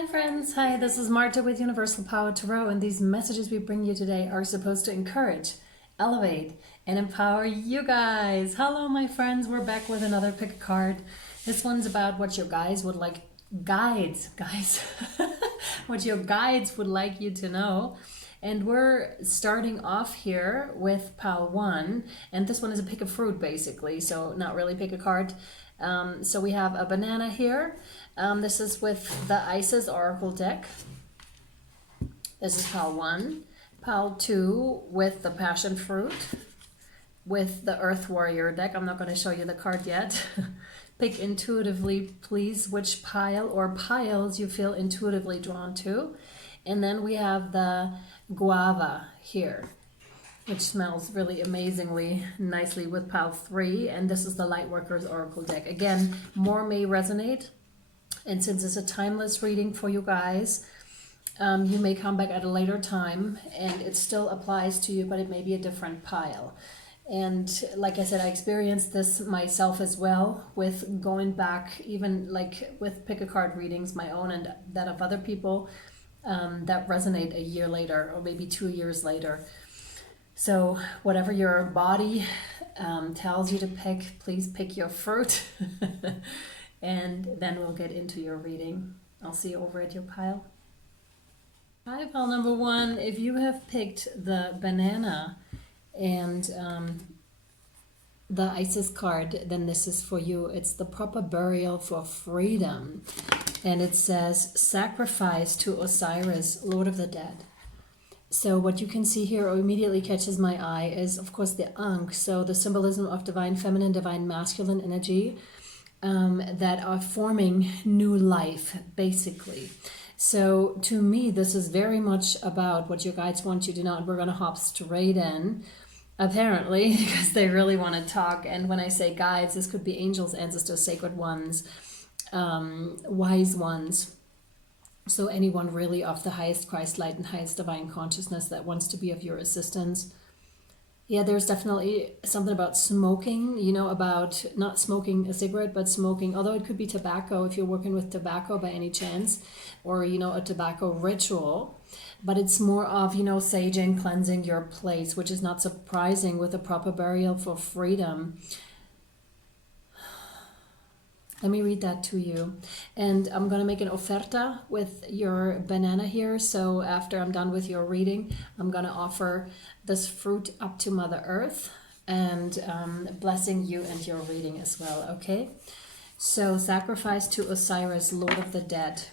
Hi friends, hi, this is Marta with Universal Power Tarot, and these messages we bring you today are supposed to encourage, elevate, and empower you guys. Hello my friends, we're back with another pick a card. This one's about what your guides would like, guys, what your guides would like you to know. And we're starting off here with pile 1, and this one is a pick a fruit basically, so not really pick a card. So we have a banana here. This is with the Isis Oracle deck. This is pile 1. Pile 2 with the passion fruit. With the Earth Warrior deck. I'm not going to show you the card yet. Pick intuitively, please, which pile or piles you feel intuitively drawn to. And then we have the guava here, which smells really amazingly nicely with pile 3. And this is the Lightworkers Oracle deck. Again, more may resonate. And since it's a timeless reading for you guys, you may come back at a later time and it still applies to you, but it may be a different pile. And like I said, I experienced this myself as well with going back, even like with pick a card readings, my own and that of other people, that resonate a year later or maybe 2 years later. So whatever your body tells you to pick, please pick your fruit. And then we'll get into your reading. I'll see you over at your pile. Hi, pile number 1. If you have picked the banana and the Isis card, then this is for you. It's the proper burial for freedom. And it says, sacrifice to Osiris, Lord of the Dead. So what you can see here or immediately catches my eye is, of course, the Ankh. So the symbolism of divine feminine, divine masculine energy. That are forming new life, basically. So to me, this is very much about what your guides want you to know. And we're going to hop straight in, apparently, because they really want to talk. And when I say guides, this could be angels, ancestors, sacred ones, wise ones. So anyone really of the highest Christ light and highest divine consciousness that wants to be of your assistance. Yeah, there's definitely something about smoking, you know, about not smoking a cigarette, but smoking, although it could be tobacco if you're working with tobacco by any chance, or, you know, a tobacco ritual. But it's more of, you know, saging, cleansing your place, which is not surprising with a proper burial for freedom. Let me read that to you. And I'm going to make an oferta with your banana here. So after I'm done with your reading, I'm going to offer this fruit up to Mother Earth and blessing you and your reading as well, okay? So sacrifice to Osiris, Lord of the Dead.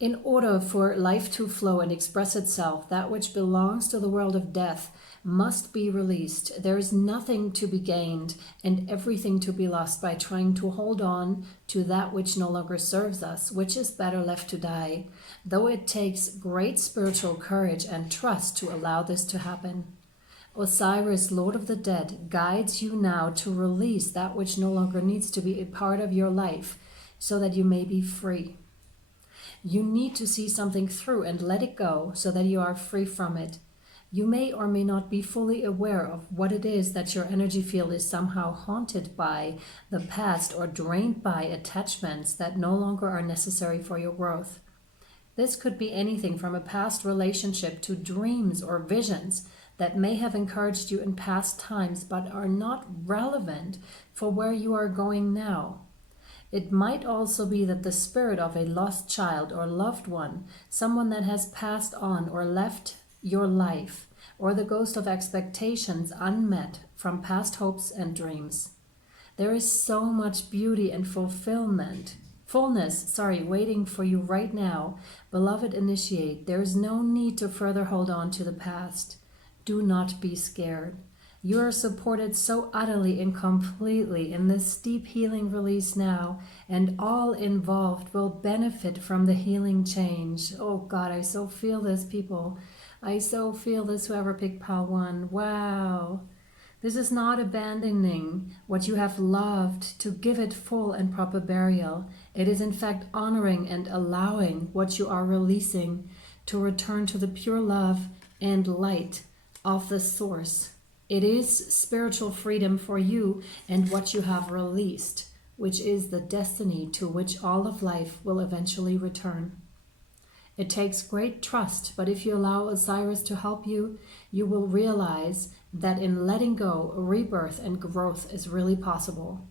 In order for life to flow and express itself, that which belongs to the world of death must be released. There is nothing to be gained and everything to be lost by trying to hold on to that which no longer serves us, which is better left to die, though it takes great spiritual courage and trust to allow this to happen. Osiris, Lord of the Dead, guides you now to release that which no longer needs to be a part of your life so that you may be free. You need to see something through and let it go so that you are free from it. You may or may not be fully aware of what it is that your energy field is somehow haunted by the past or drained by attachments that no longer are necessary for your growth. This could be anything from a past relationship to dreams or visions that may have encouraged you in past times but are not relevant for where you are going now. It might also be that the spirit of a lost child or loved one, someone that has passed on or left your life, or the ghost of expectations unmet from past hopes and dreams. There is so much beauty and fullness, waiting for you right now. Beloved initiate, there is no need to further hold on to the past. Do not be scared. You are supported so utterly and completely in this steep healing release now, and all involved will benefit from the healing change. Oh God, I so feel this, people. I so feel this, whoever picked pile 1. Wow. This is not abandoning what you have loved to give it full and proper burial. It is in fact honoring and allowing what you are releasing to return to the pure love and light of the source. It is spiritual freedom for you and what you have released. which is the destiny to which all of life will eventually return. It takes great trust, but if you allow Osiris to help you, you will realize that in letting go, rebirth and growth is really possible.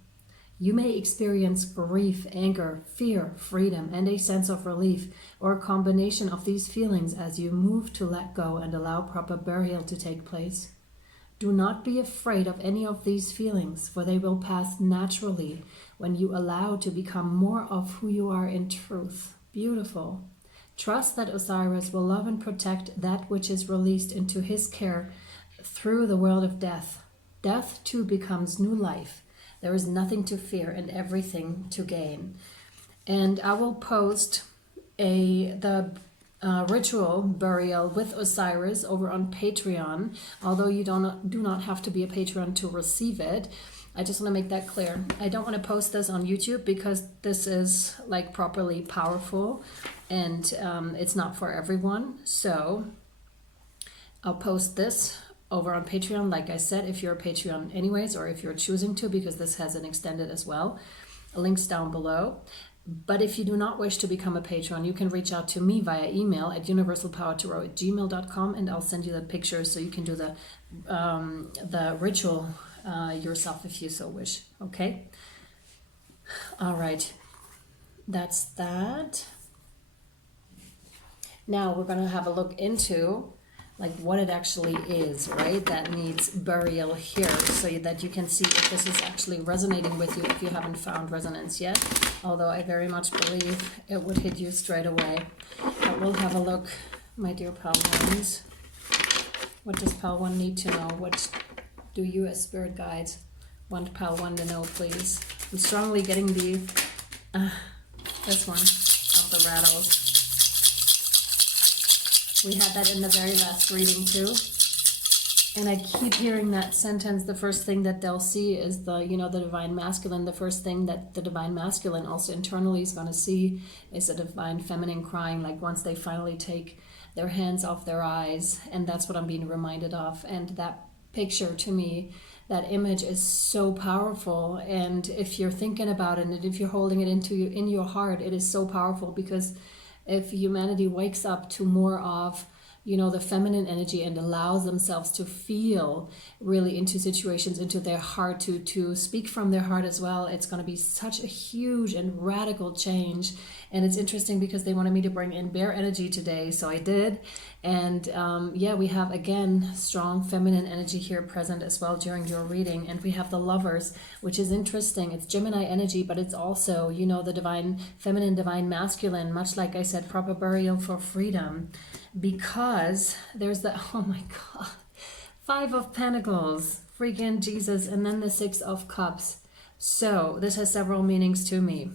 You may experience grief, anger, fear, freedom, and a sense of relief, or a combination of these feelings as you move to let go and allow proper burial to take place. Do not be afraid of any of these feelings, for they will pass naturally when you allow to become more of who you are in truth. Beautiful. Trust that Osiris will love and protect that which is released into his care through the world of death. Death too becomes new life. There is nothing to fear and everything to gain. And I will post the ritual burial with Osiris over on Patreon, although you do not have to be a Patreon to receive it. I just want to make that clear. I don't want to post this on YouTube because this is like properly powerful and it's not for everyone. So I'll post this over on Patreon, like I said, if you're a Patreon anyways, or if you're choosing to, because this has an extended as well. Links down below. But if you do not wish to become a patron, you can reach out to me via email at universalpowertarot@gmail.com, and I'll send you the pictures so you can do the ritual yourself if you so wish. Okay? All right. That's that. Now we're going to have a look into like what it actually is, right? That needs burial here, so that you can see if this is actually resonating with you if you haven't found resonance yet. Although I very much believe it would hit you straight away. But we'll have a look, my dear Pal Ones. What does Pal 1 need to know? What do you as spirit guides want Pal 1 to know, please? I'm strongly getting the this one of the rattles. We had that in the very last reading too. And I keep hearing that sentence, the first thing that they'll see is the divine masculine. The first thing that the divine masculine also internally is going to see is the divine feminine crying, like once they finally take their hands off their eyes. And that's what I'm being reminded of. And that picture to me, that image is so powerful. And if you're thinking about it and if you're holding it in your heart, it is so powerful, because if humanity wakes up to more of the feminine energy and allows themselves to feel really into situations, into their heart, to speak from their heart as well, it's going to be such a huge and radical change. And it's interesting because they wanted me to bring in bear energy today, so I did. And we have again strong feminine energy here present as well during your reading. And we have the Lovers, which is interesting. It's Gemini energy, but it's also the divine feminine, divine masculine, much like I said, proper burial for freedom. Because there's the, oh my God, 5 of Pentacles, freaking Jesus, and then the 6 of Cups. So this has several meanings to me.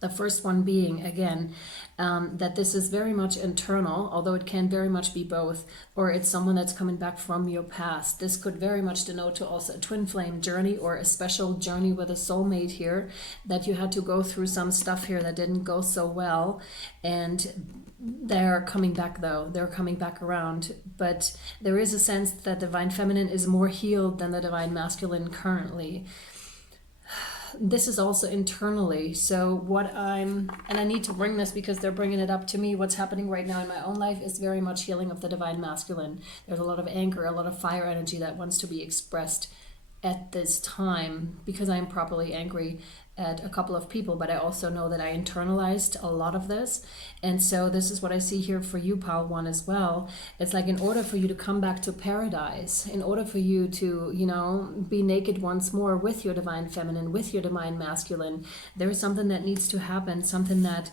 The first one being, again, that this is very much internal, although it can very much be both, or it's someone that's coming back from your past. This could very much denote to also a twin flame journey or a special journey with a soulmate here, that you had to go through some stuff here that didn't go so well, and they're coming back though. They're coming back around. But there is a sense that divine feminine is more healed than the divine masculine currently. This is also internally. So and I need to bring this because they're bringing it up to me. What's happening right now in my own life is very much healing of the divine masculine. There's a lot of anger, a lot of fire energy that wants to be expressed at this time, because I am properly angry at a couple of people, but I also know that I internalized a lot of this. And so this is what I see here for you, Pal 1, as well. It's like, in order for you to come back to paradise, in order for you to, be naked once more with your divine feminine, with your divine masculine, there is something that needs to happen, something that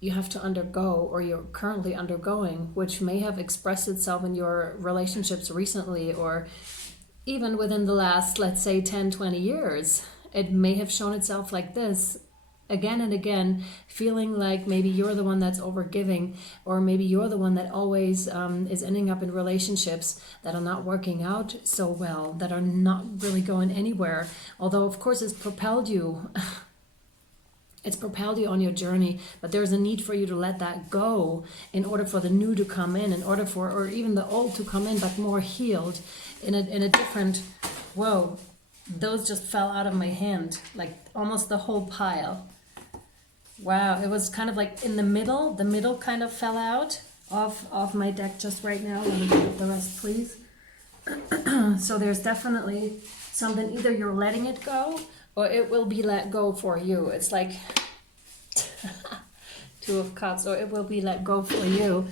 you have to undergo, or you're currently undergoing, which may have expressed itself in your relationships recently, or even within the last, let's say, 10, 20 years. It may have shown itself like this again and again, feeling like maybe you're the one that's overgiving, or maybe you're the one that always is ending up in relationships that are not working out so well, that are not really going anywhere. Although, of course, it's propelled you on your journey, but there's a need for you to let that go in order for the new to come in order for, or even the old to come in, but more healed in a different, whoa, those just fell out of my hand, like almost the whole pile. Wow, it was kind of like in the middle kind of fell out of my deck just right now. Let me get the rest, please. So there's definitely something, either you're letting it go or it will be let go for you. It's like Two of Cups, or it will be let go for you,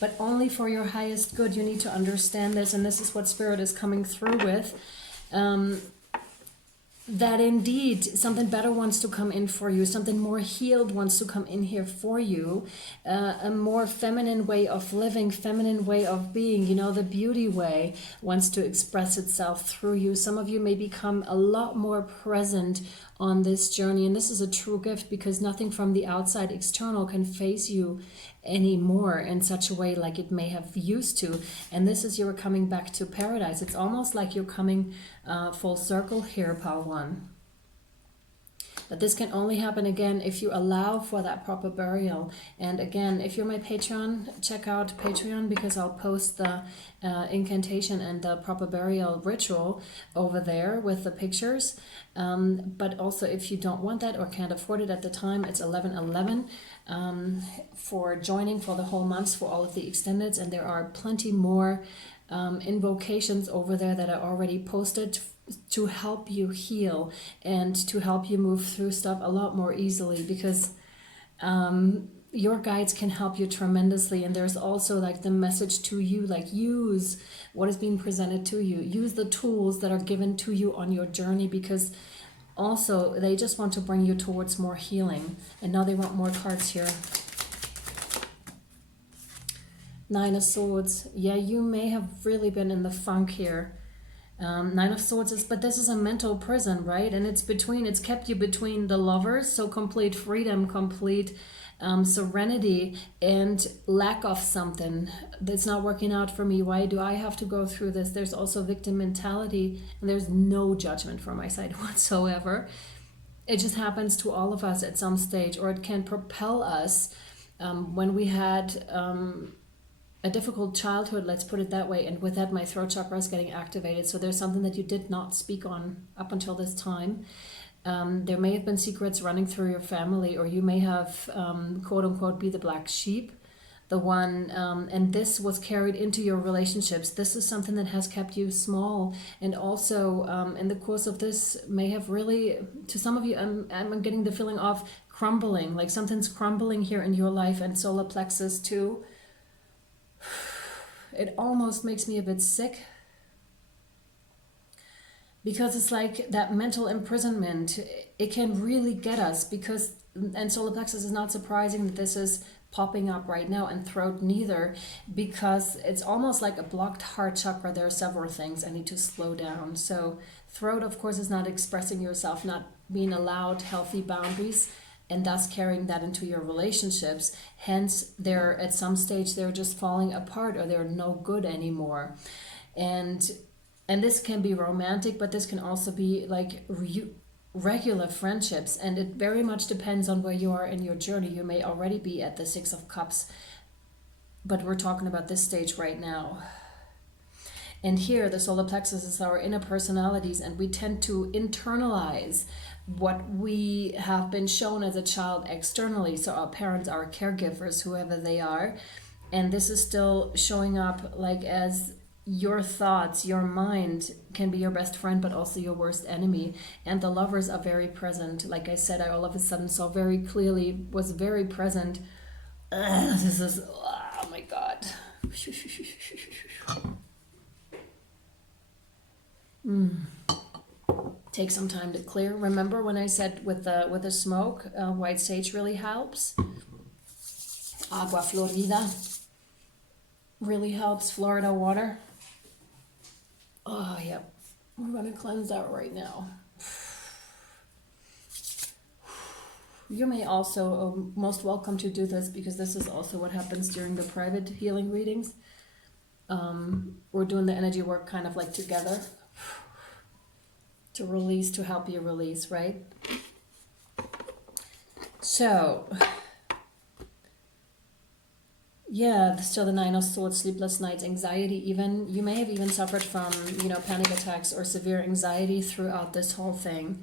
but only for your highest good. You need to understand this, and this is what Spirit is coming through with. That indeed something better wants to come in for you, something more healed wants to come in here for you, a more feminine way of living, feminine way of being, you know, the beauty way wants to express itself through you. Some of you may become a lot more present on this journey, and this is a true gift, because nothing from the outside external can phase you anymore in such a way like it may have used to. And this is you're coming back to paradise. It's almost like you're coming full circle here, Power One. But this can only happen again if you allow for that proper burial. And again, if you're my Patreon, check out Patreon, because I'll post the incantation and the proper burial ritual over there with the pictures. But also, if you don't want that or can't afford it at the time, it's 11/11 for joining for the whole month for all of the extendeds. And there are plenty more invocations over there that are already posted to help you heal and to help you move through stuff a lot more easily, because your guides can help you tremendously. And there's also like the message to you, like use what is being presented to you, use the tools that are given to you on your journey, because also they just want to bring you towards more healing. And now they want more cards here. Nine of Swords. Yeah, you may have really been in the funk here. Nine of Swords is, but this is a mental prison, right? And it's kept you between the Lovers, so complete freedom, complete serenity, and lack of something that's not working out for me. Why do I have to go through this? There's also victim mentality, and there's no judgment from my side whatsoever. It just happens to all of us at some stage, or it can propel us when we had a difficult childhood, let's put it that way. And with that, my throat chakra is getting activated. So there's something that you did not speak on up until this time. There may have been secrets running through your family, or you may have, quote unquote, be the black sheep, the one, and this was carried into your relationships. This is something that has kept you small. And also in the course of this may have really, to some of you, I'm getting the feeling of crumbling, like something's crumbling here in your life, and solar plexus too. It almost makes me a bit sick, because it's like that mental imprisonment, it can really get us, because, and solar plexus is not surprising that this is popping up right now, and throat neither, because it's almost like a blocked heart chakra. There are several things I need to slow down. So throat, of course, is not expressing yourself, not being allowed healthy boundaries, and thus carrying that into your relationships. Hence, they're at some stage, they're just falling apart, or they're no good anymore. And this can be romantic, but this can also be like regular friendships. And it very much depends on where you are in your journey. You may already be at the Six of Cups, but we're talking about this stage right now. And here, the solar plexus is our inner personalities, and we tend to internalize what we have been shown as a child externally. So our parents, our caregivers, whoever they are. And this is still showing up like as your thoughts, your mind can be your best friend, but also your worst enemy. And the Lovers are very present. Like I said, I all of a sudden saw very clearly, was very present. This is, oh my God. Take some time to clear. Remember when I said with the smoke, white sage really helps. Agua Florida really helps. Florida water. Oh, yep. We're going to cleanse that right now. You may also, most welcome to do this, because this is also what happens during the private healing readings. We're doing the energy work kind of like together. To release, to help you release, right? So, Yeah, still the Nine of Swords, sleepless nights, anxiety even. You may have even suffered from, panic attacks or severe anxiety throughout this whole thing,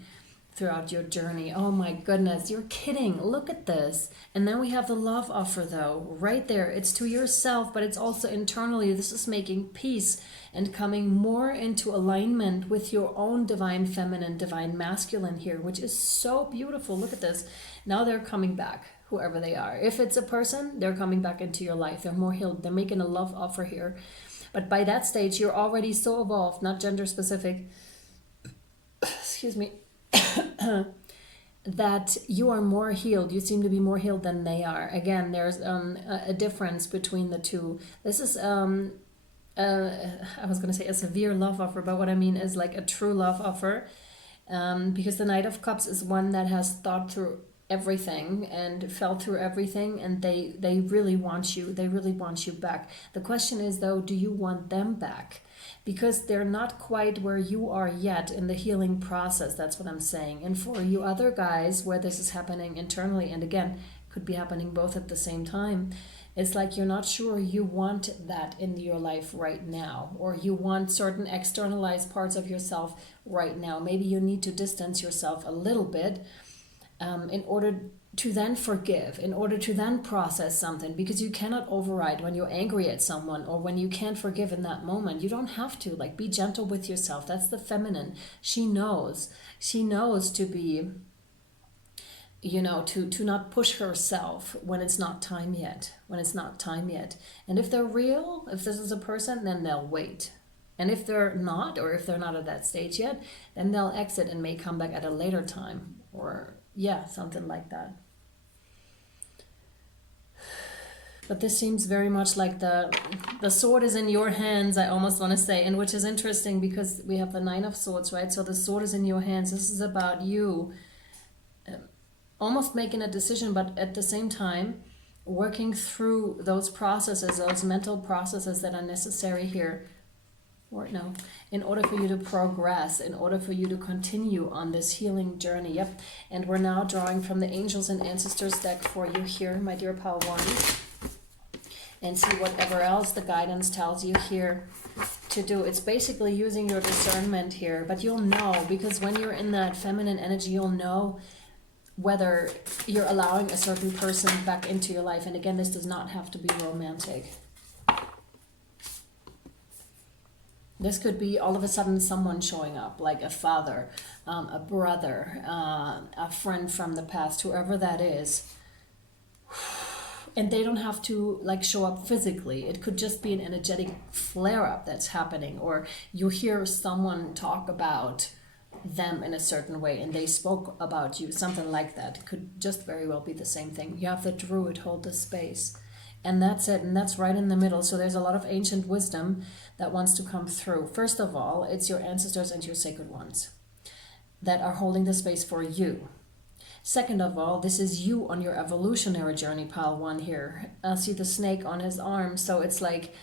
throughout your journey. Oh my goodness, you're kidding. Look at this. And then we have the love offer though, right there. It's to yourself, but it's also internally. This is making peace and coming more into alignment with your own divine feminine, divine masculine here, which is so beautiful. Look at this. Now they're coming back, whoever they are. If it's a person, they're coming back into your life. They're more healed. They're making a love offer here. But by that stage, you're already so evolved, not gender specific. Excuse me. That you are more healed. You seem to be more healed than they are. Again, there's a difference between the two. This is I was going to say a severe love offer, but what I mean is like a true love offer, because the Knight of Cups is one that has thought through everything and felt through everything, and they really want you. They really want you back. The question is though, do you want them back? Because they're not quite where you are yet in the healing process. That's what I'm saying. And for you other guys where this is happening internally, and again, could be happening both at the same time, it's like you're not sure you want that in your life right now, or you want certain externalized parts of yourself right now. Maybe you need to distance yourself a little bit in order to then forgive, in order to then process something, because you cannot override when you're angry at someone or when you can't forgive in that moment. You don't have to. Like, be gentle with yourself. That's the feminine. She knows to be, to not push herself when it's not time yet, And if they're real, if this is a person, then they'll wait. And if they're not, or if they're not at that stage yet, then they'll exit and may come back at a later time, or yeah, something like that. But this seems very much like the sword is in your hands, I almost want to say, and which is interesting because we have the Nine of Swords, right? So the sword is in your hands. This is about you almost making a decision, but at the same time working through those processes, those mental processes that are necessary here, or no, in order for you to progress, in order for you to continue on this healing journey. Yep. And we're now drawing from the Angels and Ancestors deck for you here, my dear pal ones, and see whatever else the guidance tells you here to do. It's basically using your discernment here, but you'll know, because when you're in that feminine energy, you'll know whether you're allowing a certain person back into your life. And again, this does not have to be romantic. This could be all of a sudden someone showing up, like a father, a brother, a friend from the past, whoever that is. And they don't have to like show up physically. It could just be an energetic flare-up that's happening, or you hear someone talk about them in a certain way and they spoke about you, something like that. It could just very well be the same thing. You have the Druid hold the space. And that's it, and that's right in the middle. So there's a lot of ancient wisdom that wants to come through. First of all, it's your ancestors and your sacred ones that are holding the space for you. Second of all, this is you on your evolutionary journey, pile one here. I see the snake on his arm, so it's like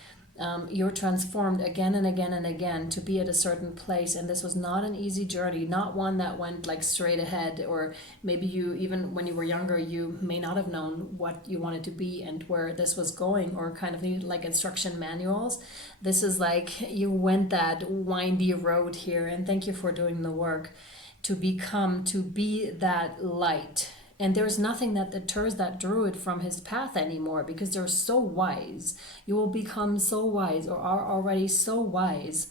you're transformed again and again and again to be at a certain place. And this was not an easy journey, not one that went like straight ahead, or maybe you, even when you were younger, you may not have known what you wanted to be and where this was going, or kind of need like instruction manuals. This is like you went that windy road here, and thank you for doing the work to be that light. And there's nothing that deters that Druid from his path anymore, because they're so wise. You will become so wise, or are already so wise,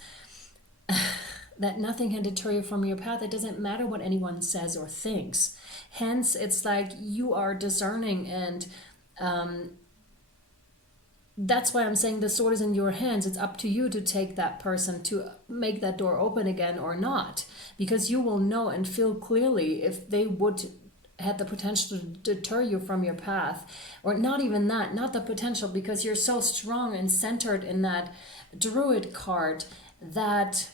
that nothing can deter you from your path. It doesn't matter what anyone says or thinks. Hence, it's like you are discerning, and that's why I'm saying the sword is in your hands. It's up to you to take that person to make that door open again or not, because you will know and feel clearly if they would had the potential to deter you from your path, or not even that, not the potential, because you're so strong and centered in that Druid card that,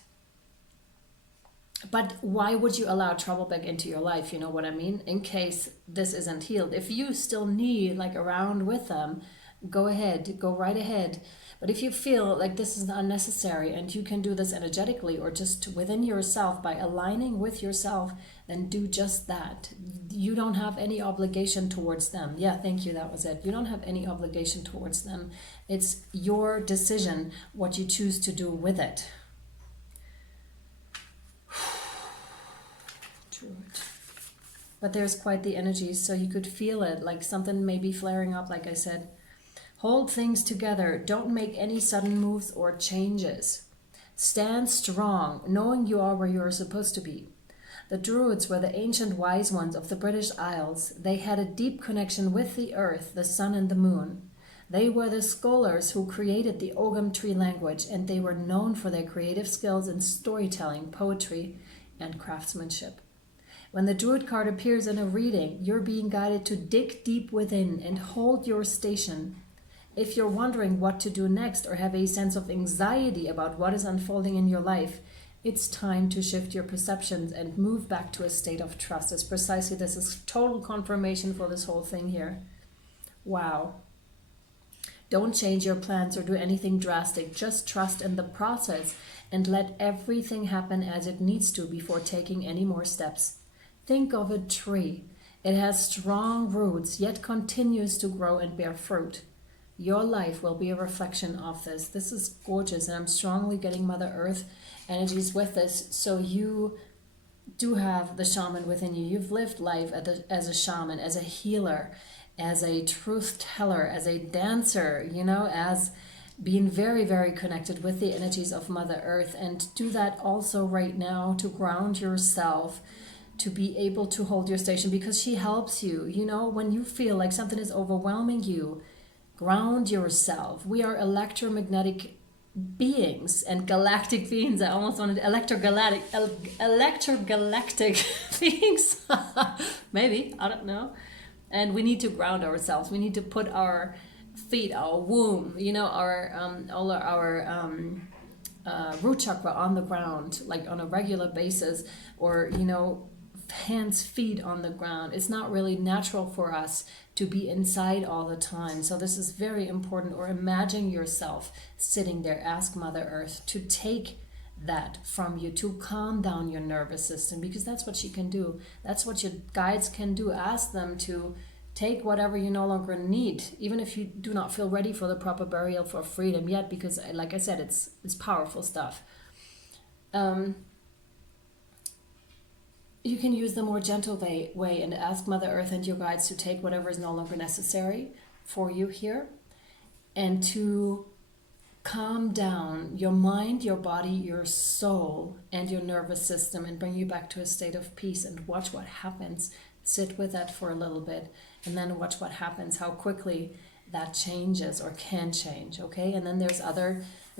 but why would you allow trouble back into your life? You know what I mean? In case this isn't healed. If you still need like around with them, go ahead, go right ahead. But if you feel like this is unnecessary and you can do this energetically or just within yourself by aligning with yourself, then do just that. You don't have any obligation towards them. Yeah, thank you, that was it. You don't have any obligation towards them. It's your decision what you choose to do with it. But there's quite the energy, so you could feel it, like something may be flaring up, like I said. Hold things together. Don't make any sudden moves or changes. Stand strong, knowing you are where you are supposed to be. The Druids were the ancient wise ones of the British Isles. They had a deep connection with the earth, the sun, and the moon. They were the scholars who created the Ogham tree language, and they were known for their creative skills in storytelling, poetry, and craftsmanship. When the Druid card appears in a reading, you're being guided to dig deep within and hold your station. If you're wondering what to do next or have a sense of anxiety about what is unfolding in your life, it's time to shift your perceptions and move back to a state of trust. It's precisely this is total confirmation for this whole thing here. Wow. Don't change your plans or do anything drastic. Just trust in the process and let everything happen as it needs to before taking any more steps. Think of a tree. It has strong roots, yet continues to grow and bear fruit. Your life will be a reflection of this. This is gorgeous, and I'm strongly getting Mother Earth energies with this. So you do have the shaman within you. You've lived life as a shaman, as a healer, as a truth teller, as a dancer, you know, as being very, very connected with the energies of Mother Earth. And do that also right now to ground yourself, to be able to hold your station, because she helps you. You know, when you feel like something is overwhelming you, ground yourself. We are electromagnetic beings and galactic beings. I almost wanted electrogalactic beings. Maybe, I don't know. And we need to ground ourselves. We need to put our feet, our womb, you know, all our root chakra on the ground, like on a regular basis, or, you know, hands, feet on the ground. It's not really natural for us to be inside all the time. So this is very important. Or imagine yourself sitting there. Ask Mother Earth to take that from you, to calm down your nervous system, because that's what she can do. That's what your guides can do. Ask them to take whatever you no longer need, even if you do not feel ready for the proper burial for freedom yet, because like I said, it's powerful stuff. You can use the more gentle way and ask Mother Earth and your guides to take whatever is no longer necessary for you here, and to calm down your mind, your body, your soul, and your nervous system, and bring you back to a state of peace, and watch what happens. Sit with that for a little bit, and then watch what happens, how quickly that changes or can change, okay? And then there's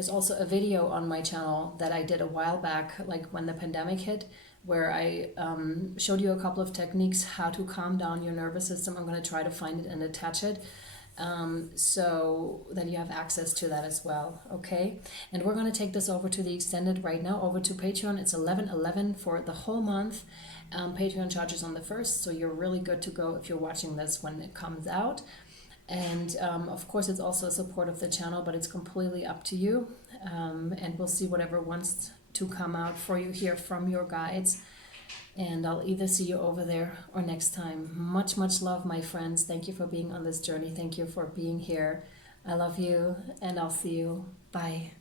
also a video on my channel that I did a while back, like when the pandemic hit, where I showed you a couple of techniques how to calm down your nervous system. I'm going to try to find it and attach it so that you have access to that as well, okay? And we're going to take this over to the extended right now, over to Patreon. It's 11/11 for the whole month. Patreon charges on the 1st, so you're really good to go if you're watching this when it comes out. And of course, it's also a support of the channel, but it's completely up to you. And we'll see whatever wants to come out for you here from your guides. And I'll either see you over there or next time. Much, much love, my friends. Thank you for being on this journey. Thank you for being here. I love you, and I'll see you. Bye.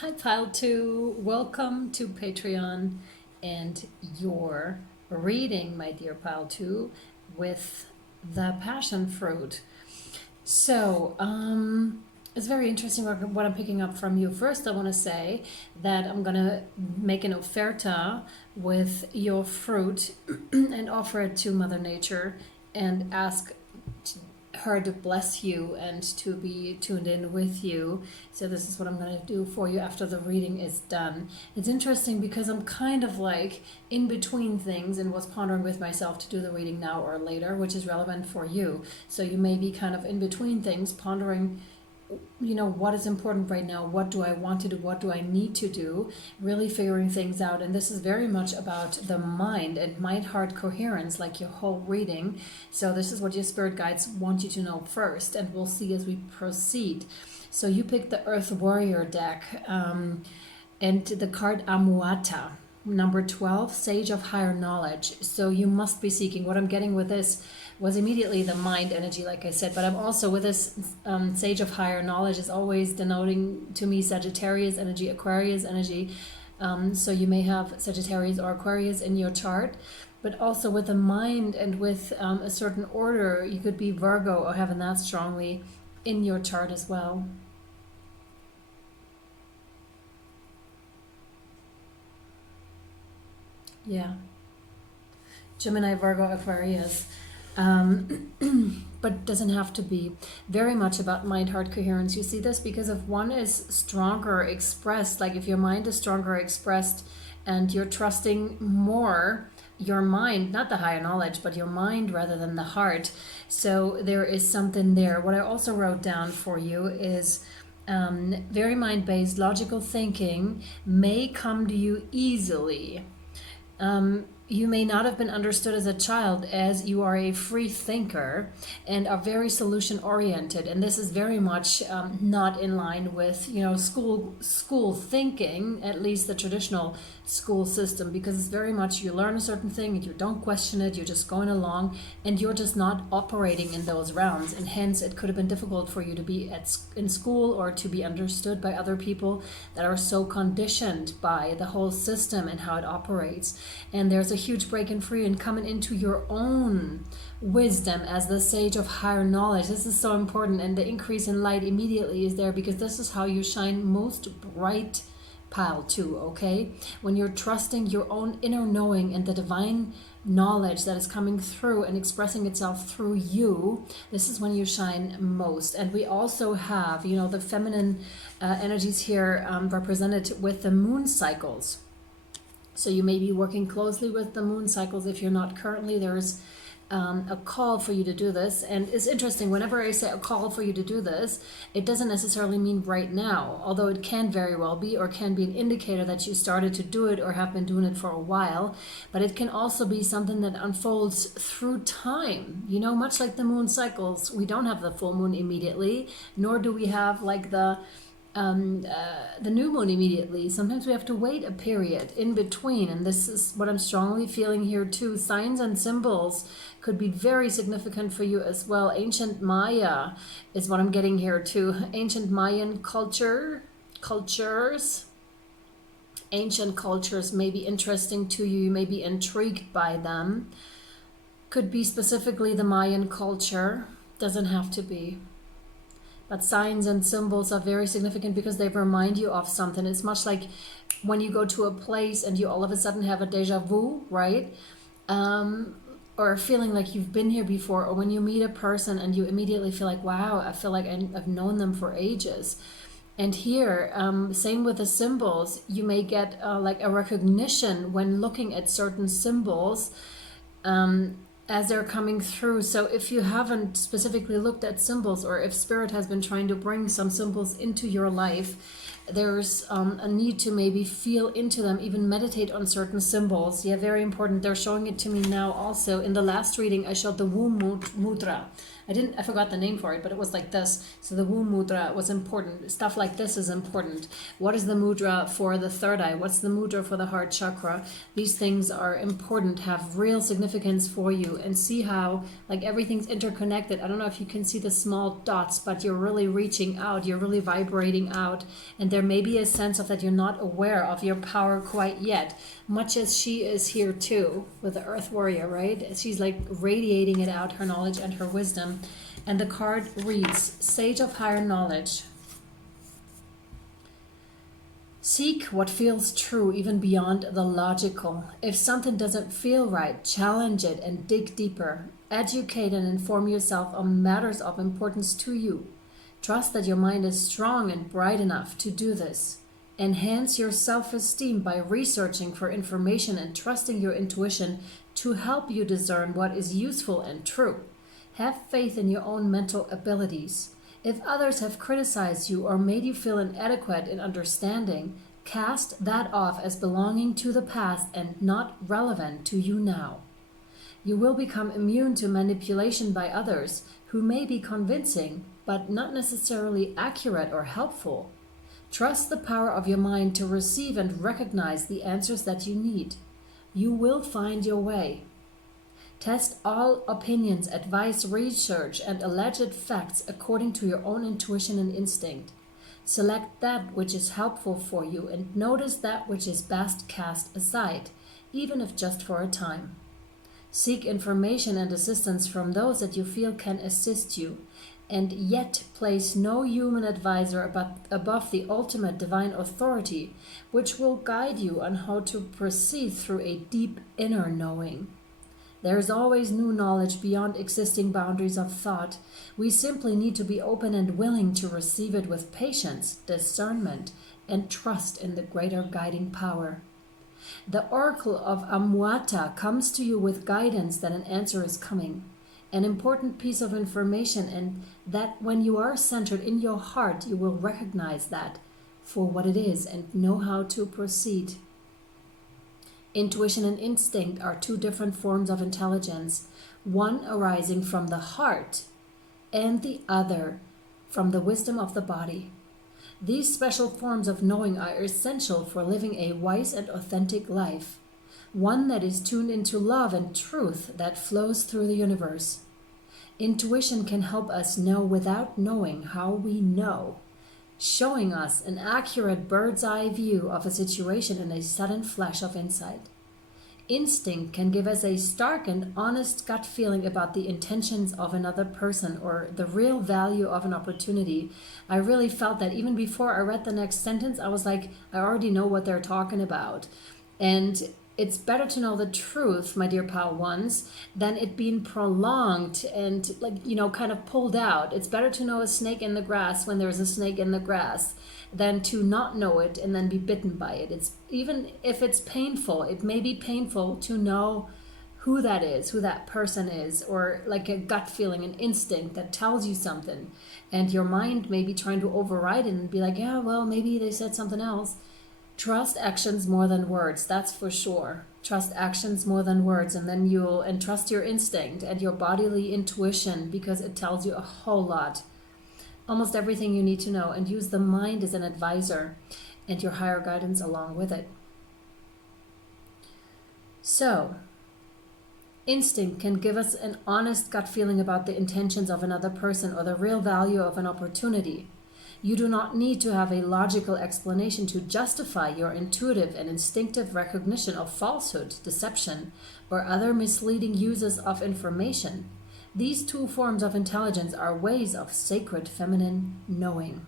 Hi, Pile 2. Welcome to Patreon and your reading, my dear Pile 2, with the passion fruit. So, it's very interesting what I'm picking up from you. First, I want to say that I'm going to make an oferta with your fruit and offer it to Mother Nature and ask her to bless you and to be tuned in with you. So this is what I'm going to do for you after the reading is done. It's interesting because I'm kind of like in between things and was pondering with myself to do the reading now or later, which is relevant for you. So you may be kind of in between things, pondering what is important right now, what do I want to do, what do I need to do, really figuring things out. And this is very much about the mind and mind-heart coherence, like your whole reading. So this is what your spirit guides want you to know first, and we'll see as we proceed. So you picked the Earth Warrior deck, and the card Amuata, number 12, Sage of Higher Knowledge. So you must be seeking. What I'm getting with this was immediately the mind energy, like I said, but I'm also with this Sage of Higher Knowledge is always denoting to me Sagittarius energy, Aquarius energy. So you may have Sagittarius or Aquarius in your chart, but also with the mind and with a certain order, you could be Virgo or having that strongly in your chart as well. Yeah. Gemini, Virgo, Aquarius. But doesn't have to be. Very much about mind-heart coherence. You see this because if one is stronger expressed, like if your mind is stronger expressed and you're trusting more your mind, not the higher knowledge, but your mind rather than the heart. So there is something there. What I also wrote down for you is very mind-based, logical thinking may come to you easily. You may not have been understood as a child, as you are a free thinker and are very solution oriented, and this is very much not in line with school thinking, at least the traditional school system, because it's very much you learn a certain thing and you don't question it, you're just going along and you're just not operating in those realms, and hence it could have been difficult for you to be in school or to be understood by other people that are so conditioned by the whole system and how it operates. And there's a huge breaking free and coming into your own wisdom as the Sage of Higher Knowledge. This is so important, and the increase in light immediately is there because this is how you shine most bright pile too, okay? When you're trusting your own inner knowing and the divine knowledge that is coming through and expressing itself through you, this is when you shine most. And we also have, the feminine energies here represented with the moon cycles. So you may be working closely with the moon cycles. If you're not currently, there's a call for you to do this. And it's interesting, whenever I say a call for you to do this, it doesn't necessarily mean right now, although it can very well be, or can be an indicator that you started to do it or have been doing it for a while. But it can also be something that unfolds through time, much like the moon cycles. We don't have the full moon immediately, nor do we have like the new moon immediately. Sometimes we have to wait a period in between, and this is what I'm strongly feeling here too. Signs and symbols could be very significant for you as well. Ancient Maya is what I'm getting here too. Ancient Mayan cultures, ancient cultures may be interesting to you. You may be intrigued by them. Could be specifically the Mayan culture, doesn't have to be. But signs and symbols are very significant because they remind you of something. It's much like when you go to a place and you all of a sudden have a deja vu, right? Or feeling like you've been here before, or when you meet a person and you immediately feel like, wow, I feel like I've known them for ages. And here, same with the symbols, you may get like a recognition when looking at certain symbols as they're coming through. So if you haven't specifically looked at symbols, or if Spirit has been trying to bring some symbols into your life, there's a need to maybe feel into them, even meditate on certain symbols. Yeah, very important. They're showing it to me now also. In the last reading, I showed the womb mudra. I forgot the name for it, but it was like this. So the womb mudra was important. Stuff like this is important. What is the mudra for the third eye? What's the mudra for the heart chakra? These things are important, have real significance for you, and see how like everything's interconnected. I don't know if you can see the small dots, but you're really reaching out. You're really vibrating out. And there may be a sense of that you're not aware of your power quite yet, much as she is here too with the Earth Warrior, right? She's like radiating it out, her knowledge and her wisdom. And the card reads, Sage of Higher Knowledge. Seek what feels true, even beyond the logical. If something doesn't feel right, challenge it and dig deeper. Educate and inform yourself on matters of importance to you. Trust that your mind is strong and bright enough to do this. Enhance your self-esteem by researching for information and trusting your intuition to help you discern what is useful and true. Have faith in your own mental abilities. If others have criticized you or made you feel inadequate in understanding, cast that off as belonging to the past and not relevant to you now. You will become immune to manipulation by others who may be convincing, but not necessarily accurate or helpful. Trust the power of your mind to receive and recognize the answers that you need. You will find your way. Test all opinions, advice, research, and alleged facts according to your own intuition and instinct. Select that which is helpful for you and notice that which is best cast aside, even if just for a time. Seek information and assistance from those that you feel can assist you, and yet place no human advisor above the ultimate divine authority, which will guide you on how to proceed through a deep inner knowing. There is always new knowledge beyond existing boundaries of thought. We simply need to be open and willing to receive it with patience, discernment, and trust in the greater guiding power. The oracle of Amwata comes to you with guidance that an answer is coming, an important piece of information, and that when you are centered in your heart, you will recognize that for what it is and know how to proceed. Intuition and instinct are two different forms of intelligence, one arising from the heart and the other from the wisdom of the body. These special forms of knowing are essential for living a wise and authentic life, one that is tuned into love and truth that flows through the universe. Intuition can help us know without knowing how we know, showing us an accurate bird's eye view of a situation in a sudden flash of insight. Instinct can give us a stark and honest gut feeling about the intentions of another person or the real value of an opportunity. I really felt that even before I read the next sentence, I was like, I already know what they're talking about. And it's better to know the truth, my dear pal ones, than it being prolonged and kind of pulled out. It's better to know a snake in the grass when there's a snake in the grass than to not know it and then be bitten by it. It's even if it's painful, it may be painful to know who that is, who that person is, or like a gut feeling, an instinct that tells you something. And your mind may be trying to override it and be like, yeah, well, maybe they said something else. Trust actions more than words, that's for sure. Trust actions more than words, and then and trust your instinct and your bodily intuition, because it tells you a whole lot. Almost everything you need to know, and use the mind as an advisor and your higher guidance along with it. So, instinct can give us an honest gut feeling about the intentions of another person or the real value of an opportunity. You do not need to have a logical explanation to justify your intuitive and instinctive recognition of falsehood, deception, or other misleading uses of information. These two forms of intelligence are ways of sacred feminine knowing.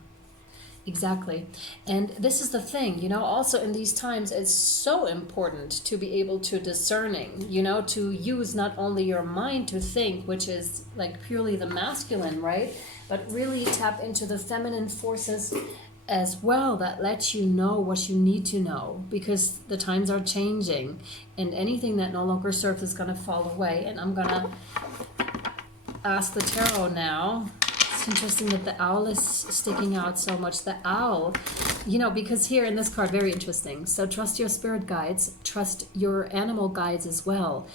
Exactly. And this is the thing, also in these times, it's so important to be able to discerning, to use not only your mind to think, which is like purely the masculine, right? But really tap into the feminine forces as well that let you know what you need to know, because the times are changing and anything that no longer serves is going to fall away. And I'm going to ask the tarot now. It's interesting that the owl is sticking out so much. The owl, because here in this card, very interesting. So trust your spirit guides, trust your animal guides as well,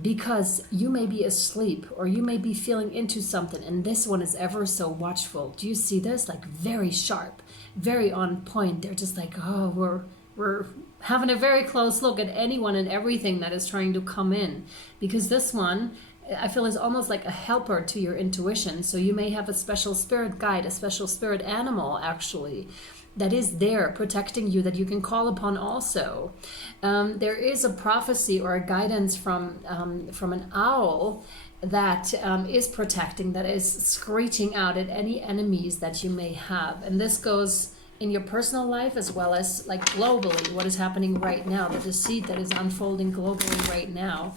because you may be asleep or you may be feeling into something, and this one is ever so watchful. Do you see this? Like very sharp, very on point. They're just like, oh, we're having a very close look at anyone and everything that is trying to come in, because this one, I feel, is almost like a helper to your intuition. So you may have a special spirit guide, a special spirit animal actually, that is there protecting you, that you can call upon also. There is a prophecy or a guidance from an owl that is protecting, that is screeching out at any enemies that you may have. And this goes in your personal life as well as like globally, what is happening right now, the deceit that is unfolding globally right now.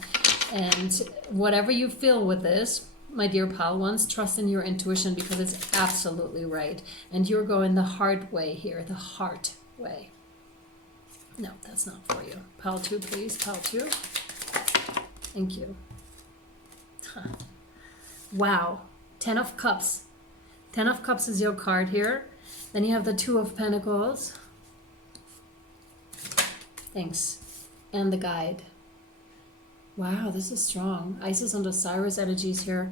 And whatever you feel with this, my dear pal ones, trust in your intuition, because it's absolutely right. And you're going the hard way here, the heart way. No, that's not for you. Pal 2, please. Pal 2. Thank you. Huh. Wow. 10 of Cups. Ten of Cups is your card here. Then you have the Two of Pentacles. Thanks. And the Guide. Wow, this is strong. Isis and Osiris energies here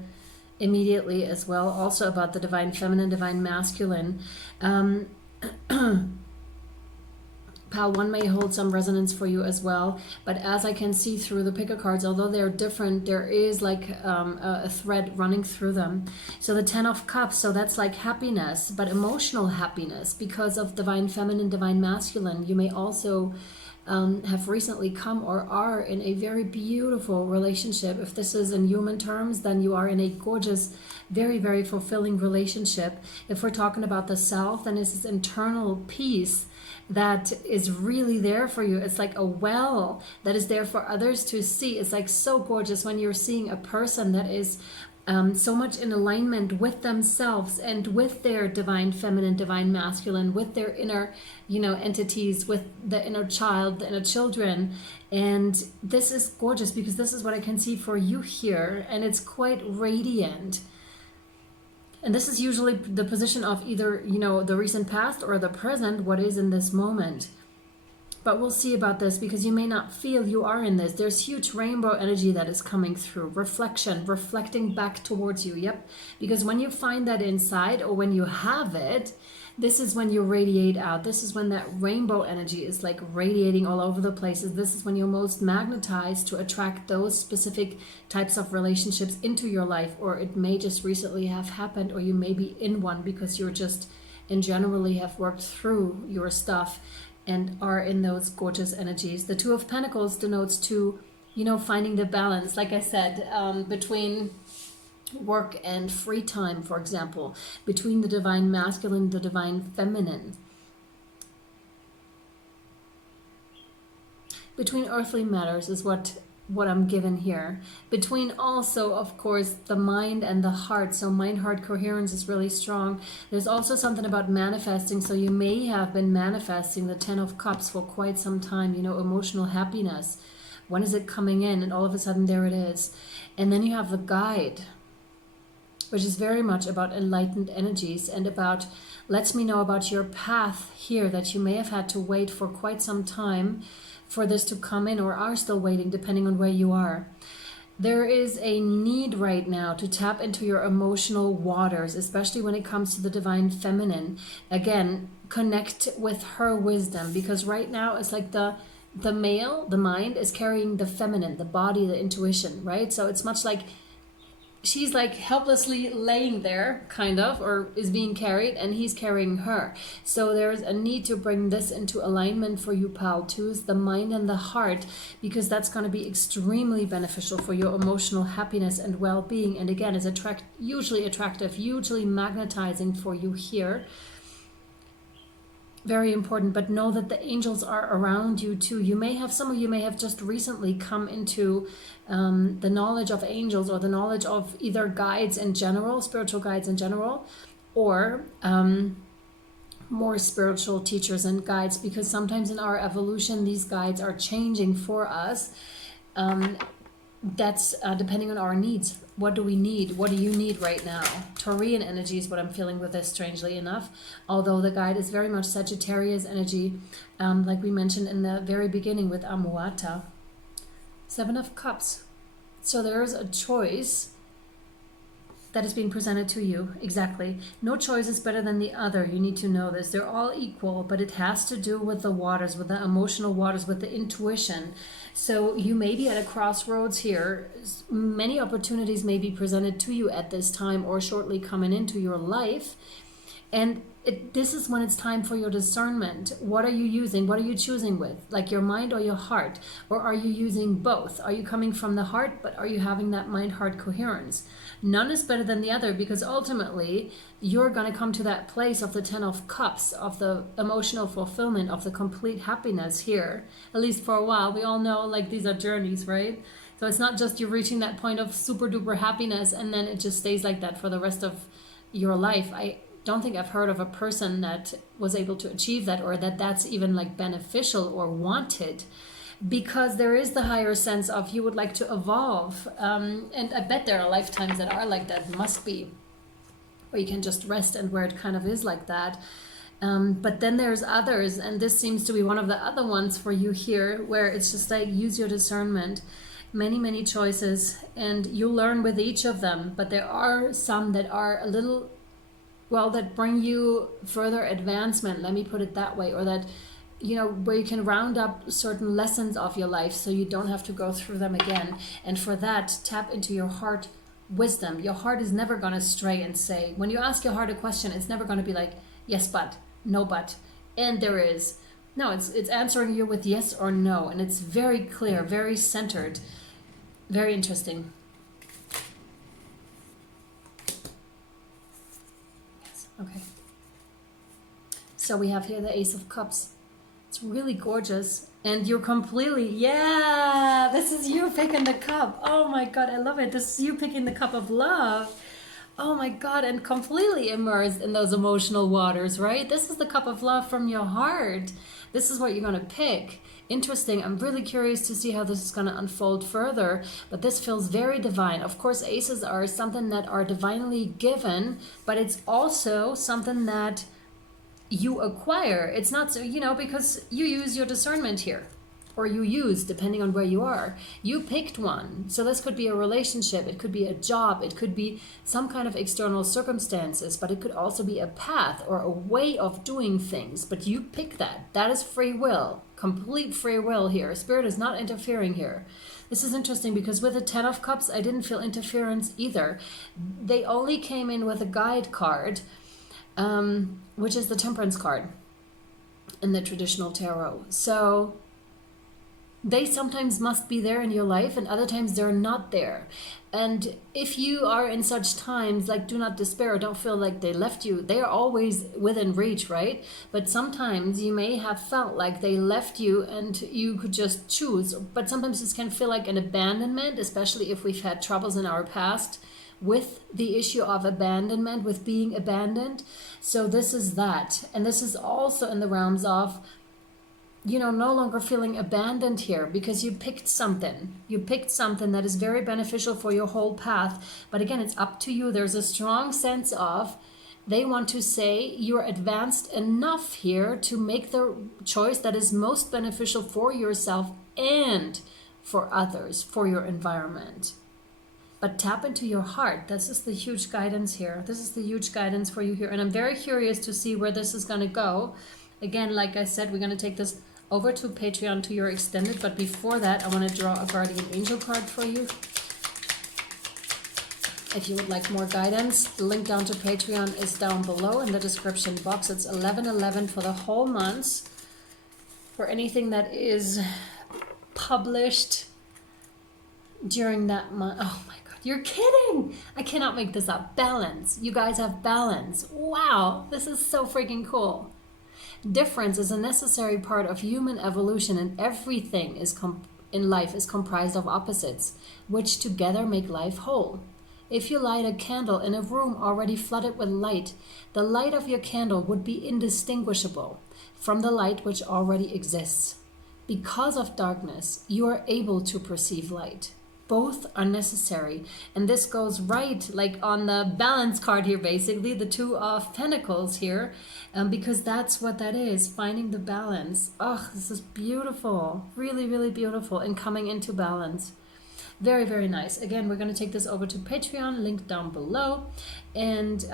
immediately as well. Also about the divine feminine, divine masculine. Pile 1 may hold some resonance for you as well, but as I can see through the picker cards, although they're different, there is like a thread running through them. So the 10 of Cups, so that's like happiness, but emotional happiness because of divine feminine, divine masculine. You may also have recently come or are in a very beautiful relationship. If this is in human terms, then you are in a gorgeous, very, very fulfilling relationship. If we're talking about the self, then it's this internal peace that is really there for you. It's like a well that is there for others to see. It's like so gorgeous when you're seeing a person that is so much in alignment with themselves and with their divine feminine, divine masculine, with their inner, entities, with the inner child, the inner children. And this is gorgeous because this is what I can see for you here. And it's quite radiant. And this is usually the position of either, the recent past or the present, what is in this moment. But we'll see about this because you may not feel you are in this. There's huge rainbow energy that is coming through. Reflection, reflecting back towards you. Yep. Because when you find that inside or when you have it, this is when you radiate out. This is when that rainbow energy is like radiating all over the places. This is when you're most magnetized to attract those specific types of relationships into your life. Or it may just recently have happened, or you may be in one because you're just and generally have worked through your stuff and are in those gorgeous energies. The Two of Pentacles denotes to, finding the balance, like I said, between work and free time, for example, between the divine masculine, the divine feminine, between earthly matters is what I'm given here. Between also, of course, the mind and the heart. So mind-heart coherence is really strong. There's also something about manifesting. So you may have been manifesting the 10 of Cups for quite some time, emotional happiness. When is it coming in? And all of a sudden there it is. And then you have the Guide, which is very much about enlightened energies and about, lets me know about your path here that you may have had to wait for quite some time for this to come in, or are still waiting, depending on where you are. There is a need right now to tap into your emotional waters, especially when it comes to the divine feminine. Again, connect with her wisdom, because right now it's like the male, the mind, is carrying the feminine, the body, the intuition, right? So it's much like she's like helplessly laying there, kind of, or is being carried, and he's carrying her. So there's a need to bring this into alignment for you, pal, too, is the mind and the heart, because that's going to be extremely beneficial for your emotional happiness and well-being. And again, is hugely attractive, hugely magnetizing for you here. Very important, but know that the angels are around you too. Some of you may have just recently come into the knowledge of angels, or the knowledge of either guides in general, spiritual guides in general, or more spiritual teachers and guides, because sometimes in our evolution, these guides are changing for us. That's depending on our needs. What do we need? What do you need right now? Taurian energy is what I'm feeling with this, strangely enough. Although the guide is very much Sagittarius energy, like we mentioned in the very beginning with Amuata. 7 of Cups. So there's a choice that is being presented to you. Exactly. No choice is better than the other. You need to know this. They're all equal, but it has to do with the waters, with the emotional waters, with the intuition. So you may be at a crossroads here. Many opportunities may be presented to you at this time or shortly coming into your life. And this is when it's time for your discernment. What are you using? What are you choosing with? Like your mind or your heart? Or are you using both? Are you coming from the heart, but are you having that mind-heart coherence? None is better than the other, because ultimately you're going to come to that place of the 10 of Cups, of the emotional fulfillment, of the complete happiness here, at least for a while. We all know, like, these are journeys, right? So it's not just you're reaching that point of super duper happiness and then it just stays like that for the rest of your life. I don't think I've heard of a person that was able to achieve that, or that's even like beneficial or wanted, because there is the higher sense of you would like to evolve. And I bet there are lifetimes that are like that, must be. or you can just rest and where it kind of is like that. But then there's others, and this seems to be one of the other ones for you here, where it's just like use your discernment. Many choices, and you learn with each of them, but there are some that are a little, well, that bring you further advancement, let me put it that way, or that, you know, where you can round up certain lessons of your life so you don't have to go through them again. And for that, tap into your heart wisdom. Your heart is never going to stray and say, when you ask your heart a question, it's never going to be like, yes, but, no, but, and there is. No, it's answering you with yes or no, and it's very clear, very centered, very interesting. Yes, okay. So we have here the Ace of Cups. It's really gorgeous. And you're completely, yeah, this is you picking the cup. Oh my God, I love it. This is you picking the cup of love. Oh my God, and completely immersed in those emotional waters, right? This is the cup of love from your heart. This is what you're going to pick. Interesting. I'm really curious to see how this is going to unfold further, but this feels very divine. Of course, aces are something that are divinely given, but it's also something that you acquire. It's not so, you know, because you use your discernment here, or you use, depending on where you are. You picked one. So this could be a relationship, it could be a job, it could be some kind of external circumstances, but it could also be a path or a way of doing things. But you pick that. That is free will, complete free will here. Spirit is not interfering here. This is interesting because with the 10 of Cups, I didn't feel interference either. They only came in with a guide card, which is the Temperance card in the traditional tarot. So they sometimes must be there in your life, and other times they're not there. And if you are in such times, like, do not despair, don't feel like they left you. They are always within reach, right? But sometimes you may have felt like they left you and you could just choose. But sometimes this can feel like an abandonment, especially if we've had troubles in our past with the issue of abandonment, with being abandoned. So this is that. And this is also in the realms of, you know, no longer feeling abandoned here because you picked something. You picked something that is very beneficial for your whole path. But again, it's up to you. There's a strong sense of, they want to say you're advanced enough here to make the choice that is most beneficial for yourself and for others, for your environment. But tap into your heart. This is the huge guidance here. This is the huge guidance for you here. And I'm very curious to see where this is going to go. Again, like I said, we're going to take this over to Patreon to your extended. But before that, I want to draw a guardian angel card for you. If you would like more guidance, the link down to Patreon is down below in the description box. It's 11/11 for the whole month. For anything that is published during that month. Oh my God, you're kidding! I cannot make this up. Balance. You guys have balance. Wow, this is so freaking cool. Difference is a necessary part of human evolution, and everything is in life is comprised of opposites, which together make life whole. If you light a candle in a room already flooded with light, the light of your candle would be indistinguishable from the light which already exists. Because of darkness, you are able to perceive light. Both are necessary, and this goes right like on the balance card here, basically the 2 of Pentacles here, because that's what that is, finding the balance. Oh, this is beautiful, really, really beautiful, and coming into balance. Very, very nice. Again, we're going to take this over to Patreon, link down below. And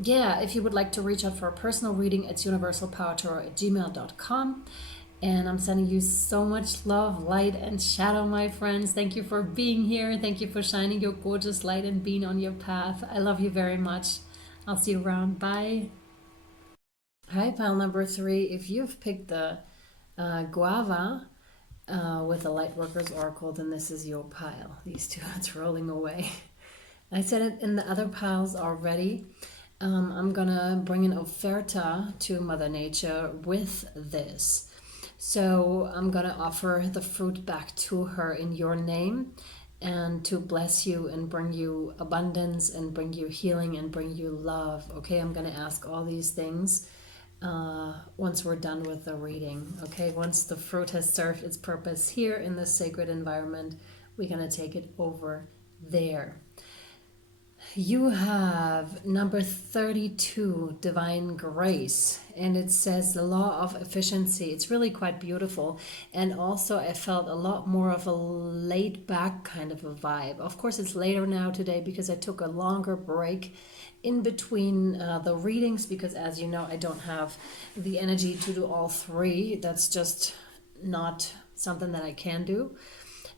yeah, if you would like to reach out for a personal reading, it's universalpowertarot@gmail.com. And I'm sending you so much love, light, and shadow, my friends. Thank you for being here. Thank you for shining your gorgeous light and being on your path. I love you very much. I'll see you around. Bye. Hi, pile number 3. If you've picked the guava with the Lightworkers Oracle, then this is your pile. These 2, it's rolling away. I said it in the other piles already. I'm gonna bring an oferta to Mother Nature with this. So I'm going to offer the fruit back to her in your name, and to bless you and bring you abundance and bring you healing and bring you love. Okay, I'm going to ask all these things once we're done with the reading. Okay, once the fruit has served its purpose here in this sacred environment, we're going to take it over there. You have number 32, Divine Grace, and it says the law of efficiency. It's really quite beautiful. And also I felt a lot more of a laid back kind of a vibe. Of course, it's later now today because I took a longer break in between the readings, because as you know, I don't have the energy to do all three. That's just not something that I can do.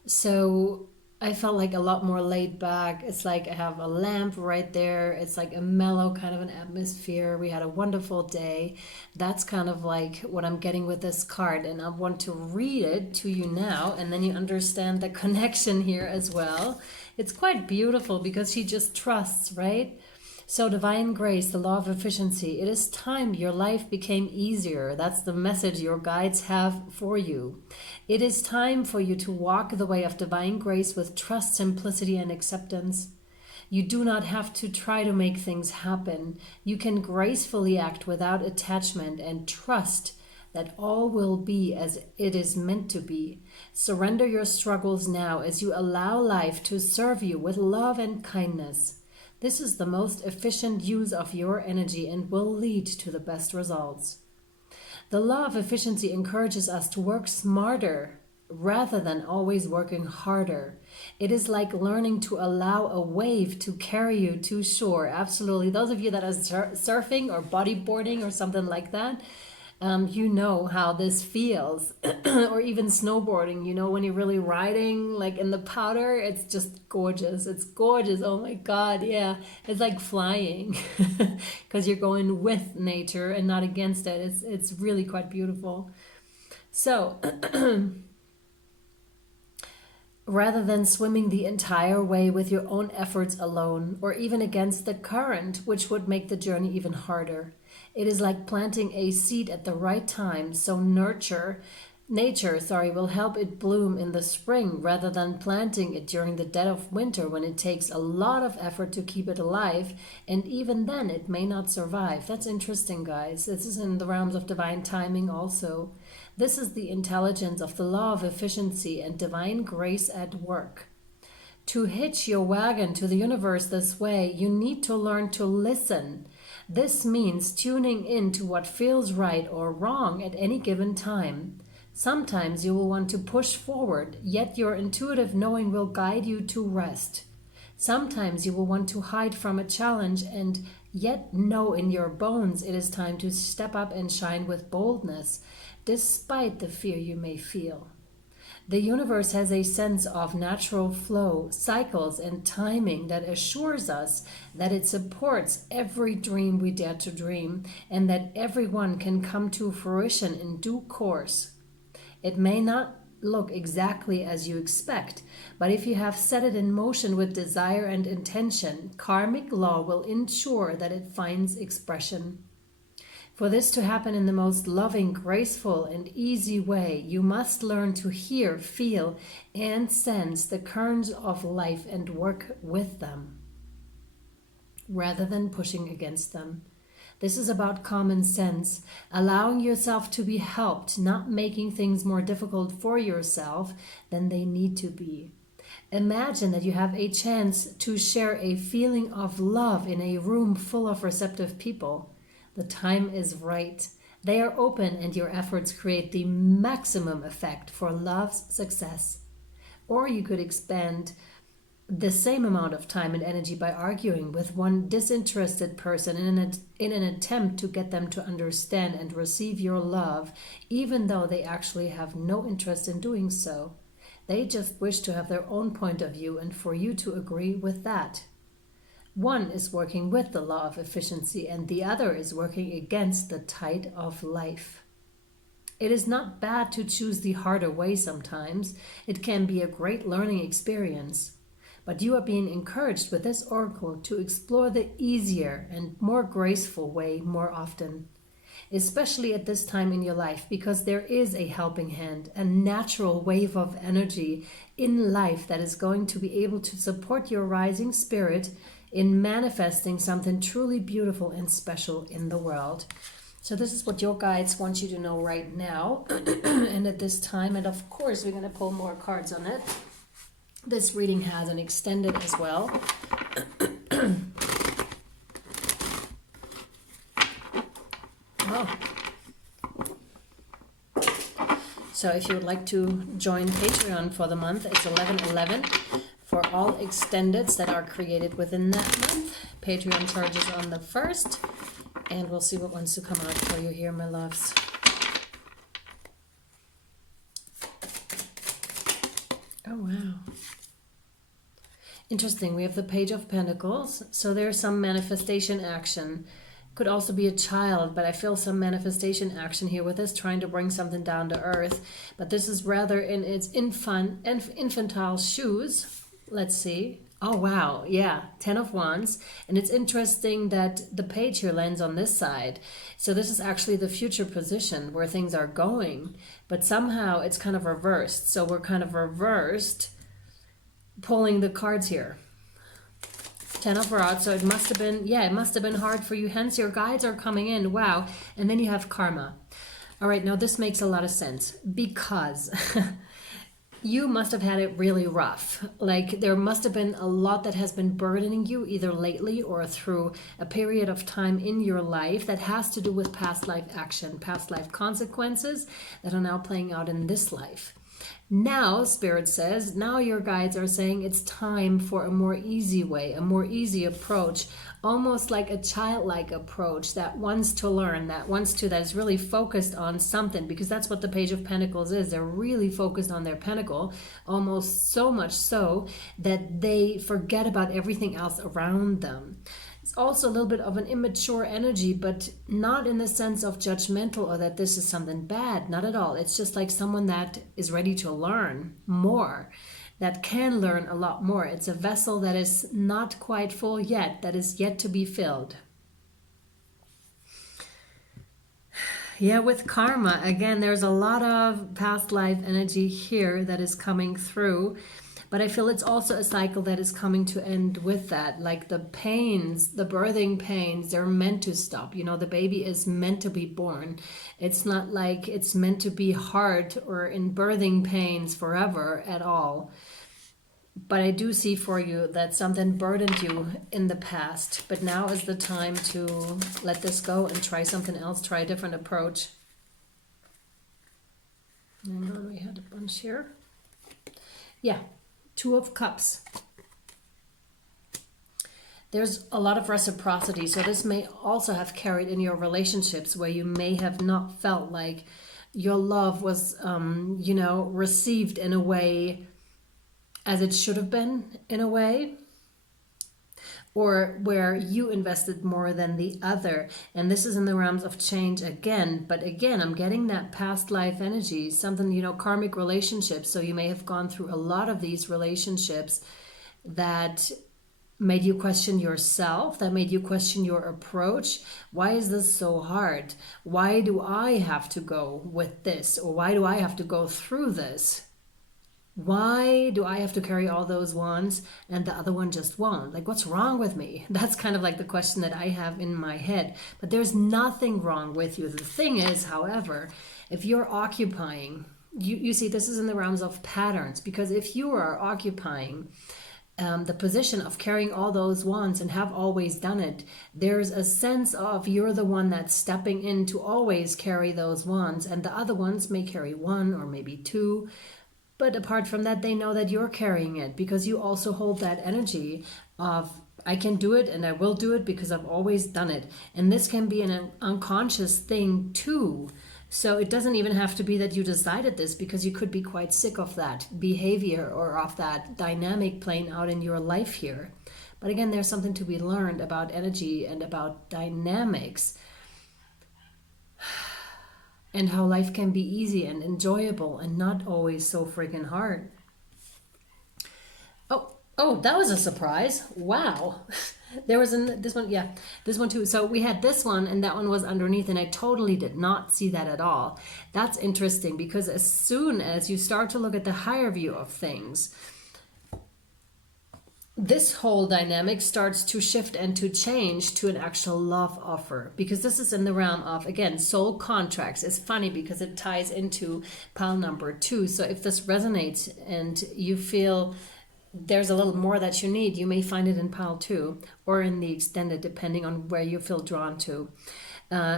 So I felt like a lot more laid back. It's like I have a lamp right there. It's like a mellow kind of an atmosphere. We had a wonderful day. That's kind of like what I'm getting with this card. And I want to read it to you now. And then you understand the connection here as well. It's quite beautiful because she just trusts, right? So divine grace, the law of efficiency. It is time your life became easier. That's the message your guides have for you. It is time for you to walk the way of divine grace with trust, simplicity, and acceptance. You do not have to try to make things happen. You can gracefully act without attachment and trust that all will be as it is meant to be. Surrender your struggles now as you allow life to serve you with love and kindness. This is the most efficient use of your energy and will lead to the best results. The law of efficiency encourages us to work smarter rather than always working harder. It is like learning to allow a wave to carry you to shore. Absolutely. Those of you that are surfing or bodyboarding or something like that, you know how this feels. Or even snowboarding, you know, when you're really riding like in the powder, it's just gorgeous. It's gorgeous. Oh my God. Yeah. It's like flying because you're going with nature and not against it. It's really quite beautiful. So rather than swimming the entire way with your own efforts alone or even against the current, which would make the journey even harder. It is like planting a seed at the right time, so nature will help it bloom in the spring rather than planting it during the dead of winter when it takes a lot of effort to keep it alive, and even then it may not survive. That's interesting, guys. This is in the realms of divine timing also. This is the intelligence of the law of efficiency and divine grace at work. To hitch your wagon to the universe this way, you need to learn to listen. This means tuning in to what feels right or wrong at any given time. Sometimes you will want to push forward, yet your intuitive knowing will guide you to rest. Sometimes you will want to hide from a challenge and yet know in your bones it is time to step up and shine with boldness, despite the fear you may feel. The universe has a sense of natural flow, cycles, and timing that assures us that it supports every dream we dare to dream and that everyone can come to fruition in due course. It may not look exactly as you expect, but if you have set it in motion with desire and intention, karmic law will ensure that it finds expression. For this to happen in the most loving, graceful, and easy way, you must learn to hear, feel, and sense the currents of life and work with them, rather than pushing against them. This is about common sense, allowing yourself to be helped, not making things more difficult for yourself than they need to be. Imagine that you have a chance to share a feeling of love in a room full of receptive people. The time is right. They are open and your efforts create the maximum effect for love's success. Or you could expend the same amount of time and energy by arguing with one disinterested person in an attempt to get them to understand and receive your love, even though they actually have no interest in doing so. They just wish to have their own point of view and for you to agree with that. One is working with the law of efficiency and the other is working against the tide of life. It is not bad to choose the harder way sometimes. It can be a great learning experience. But you are being encouraged with this oracle to explore the easier and more graceful way more often, especially at this time in your life, because there is a helping hand, a natural wave of energy in life that is going to be able to support your rising spirit in manifesting something truly beautiful and special in the world. So this is what your guides want you to know right now and at this time. And of course, we're going to pull more cards on it. This reading has an extended as well. Oh. So if you would like to join Patreon for the month, it's 11/11 for all extendeds that are created within that month. Patreon charges on the 1st, and we'll see what wants to come out for you here, my loves. Oh, wow. Interesting. We have the Page of Pentacles. So there's some manifestation action. Could also be a child, but I feel some manifestation action here with this, trying to bring something down to earth. But this is rather in its infantile shoes. Let's see. Oh, wow. Yeah. 10 of Wands. And it's interesting that the page here lands on this side. So this is actually the future position where things are going. But somehow it's kind of reversed. So we're kind of reversed pulling the cards here. 10 of Rods. So it must have been, yeah, it must have been hard for you. Hence your guides are coming in. Wow. And then you have karma. All right. Now this makes a lot of sense because you must have had it really rough. Like there must have been a lot that has been burdening you either lately or through a period of time in your life that has to do with past life action, past life consequences that are now playing out in this life. Now, Spirit says, now your guides are saying it's time for a more easy way, a more easy approach, almost like a childlike approach that wants to learn, that is really focused on something, because that's what the Page of Pentacles is. They're really focused on their pentacle, almost so much so that they forget about everything else around them. It's also a little bit of an immature energy, but not in the sense of judgmental or that this is something bad. Not at all. It's just like someone that is ready to learn more, that can learn a lot more. It's a vessel that is not quite full yet, that is yet to be filled. Yeah, with karma, again, there's a lot of past life energy here that is coming through. But I feel it's also a cycle that is coming to end with that. Like the pains, the birthing pains, they're meant to stop. You know, the baby is meant to be born. It's not like it's meant to be hard or in birthing pains forever at all. But I do see for you that something burdened you in the past. But now is the time to let this go and try something else, try a different approach. Hang on, we had a bunch here. Yeah. 2 of Cups. There's a lot of reciprocity. So this may also have carried in your relationships where you may have not felt like your love was, received in a way as it should have been in a way. Or where you invested more than the other. And this is in the realms of change again. But again, I'm getting that past life energy, something, karmic relationships. So you may have gone through a lot of these relationships that made you question yourself, that made you question your approach. Why is this so hard? Why do I have to go with this? Or why do I have to go through this? Why do I have to carry all those wands and the other one just won't? Like, what's wrong with me? That's kind of like the question that I have in my head. But there's nothing wrong with you. The thing is, however, if you're occupying, you see, this is in the realms of patterns, because if you are occupying the position of carrying all those wands and have always done it, there's a sense of you're the one that's stepping in to always carry those wands, and the other ones may carry 1 or maybe 2. But apart from that, they know that you're carrying it because you also hold that energy of, I can do it and I will do it because I've always done it. And this can be an unconscious thing too. So it doesn't even have to be that you decided this, because you could be quite sick of that behavior or of that dynamic playing out in your life here. But again, there's something to be learned about energy and about dynamics. And how life can be easy and enjoyable and not always so freaking hard. Oh, that was a surprise. Wow. There was this one too. So we had this one and that one was underneath, and I totally did not see that at all. That's interesting, because as soon as you start to look at the higher view of things, this whole dynamic starts to shift and to change to an actual love offer, because this is in the realm of, again, soul contracts. It's funny because it ties into pile number 2. So if this resonates and you feel there's a little more that you need, you may find it in pile 2 or in the extended, depending on where you feel drawn to.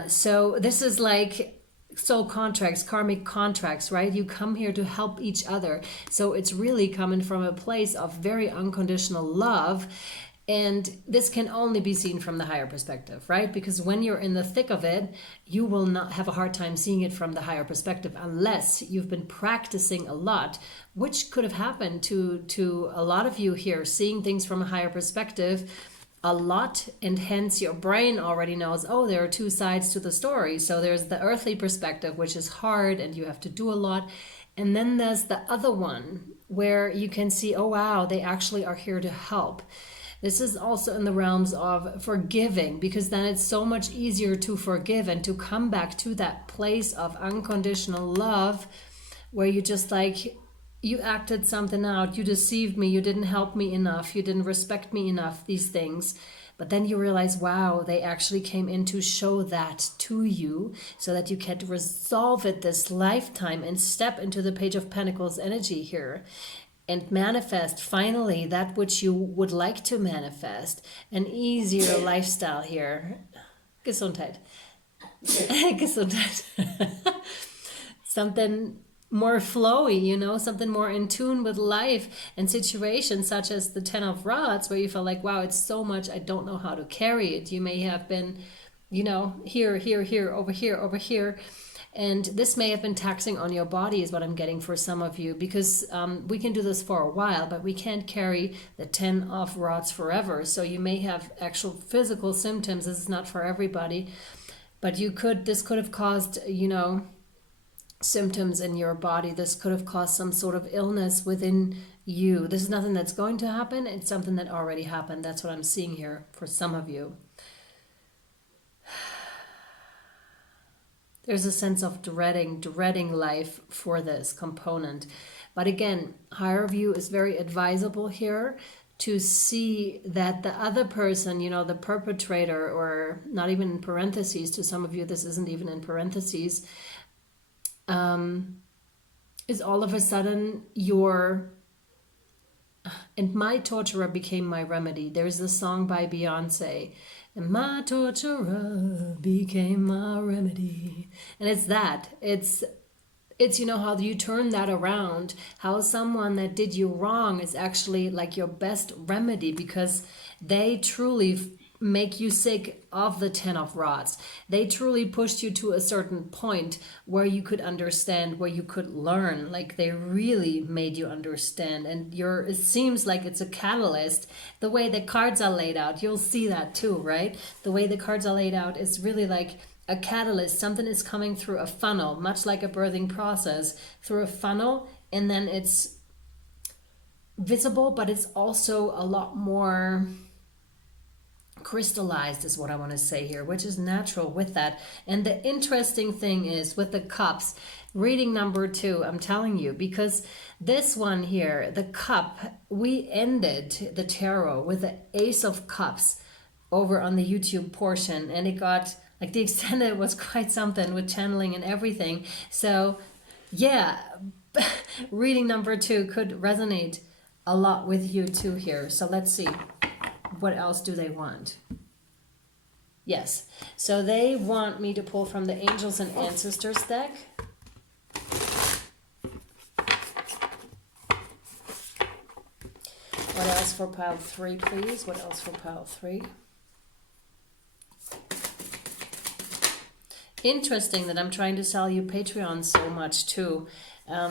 So this is like soul contracts, karmic contracts, right? You come here to help each other. So it's really coming from a place of very unconditional love. And this can only be seen from the higher perspective, right? Because when you're in the thick of it, you will not have a hard time seeing it from the higher perspective unless you've been practicing a lot, which could have happened to a lot of you here, seeing things from a higher perspective a lot, and hence your brain already knows, oh, there are two sides to the story. So there's the earthly perspective, which is hard and you have to do a lot. And then there's the other one where you can see, oh, wow, they actually are here to help. This is also in the realms of forgiving, because then it's so much easier to forgive and to come back to that place of unconditional love where you just like, you acted something out, you deceived me, you didn't help me enough, you didn't respect me enough, these things. But then you realize, wow, they actually came in to show that to you so that you can resolve it this lifetime and step into the Page of Pentacles energy here. And manifest finally that which you would like to manifest. An easier lifestyle here. Gesundheit. Gesundheit. Something more flowy, you know, something more in tune with life and situations such as the 10 of Rods, where you feel like, wow, it's so much, I don't know how to carry it. You may have been, you know, here, over here. And this may have been taxing on your body is what I'm getting for some of you, because we can do this for a while, but we can't carry the 10 of Rods forever. So you may have actual physical symptoms. This is not for everybody, but this could have caused, you know, symptoms in your body. This could have caused some sort of illness within you. This is nothing that's going to happen. It's something that already happened. That's what I'm seeing here for some of you. There's a sense of dreading life for this component. But again, higher view is very advisable here to see that the other person, you know, the perpetrator, or not even in parentheses, to some of you this isn't even in parentheses, is all of a sudden and my torturer became my remedy. There's a song by Beyonce, and my torturer became my remedy. And it's that. It's you know, how you turn that around, how someone that did you wrong is actually like your best remedy, because they truly make you sick of the 10 of Rods. They truly pushed you to a certain point where you could understand, where you could learn. Like they really made you understand, and it seems like it's a catalyst. The way the cards are laid out, you'll see that too, right? The way the cards are laid out is really like a catalyst. Something is coming through a funnel, much like a birthing process, through a funnel, and then it's visible, but it's also a lot more crystallized is what I want to say here, which is natural with that. And the interesting thing is with the cups, reading number 2, I'm telling you, because this one here, the cup, we ended the tarot with the Ace of Cups over on the YouTube portion, and it got like the extended was quite something with channeling and everything. So yeah, reading number 2 could resonate a lot with you too here. So let's see. What else do they want? Yes, so they want me to pull from the Angels and Ancestors deck. What else for pile 3, please? What else for pile 3? Interesting that I'm trying to sell you Patreon so much too.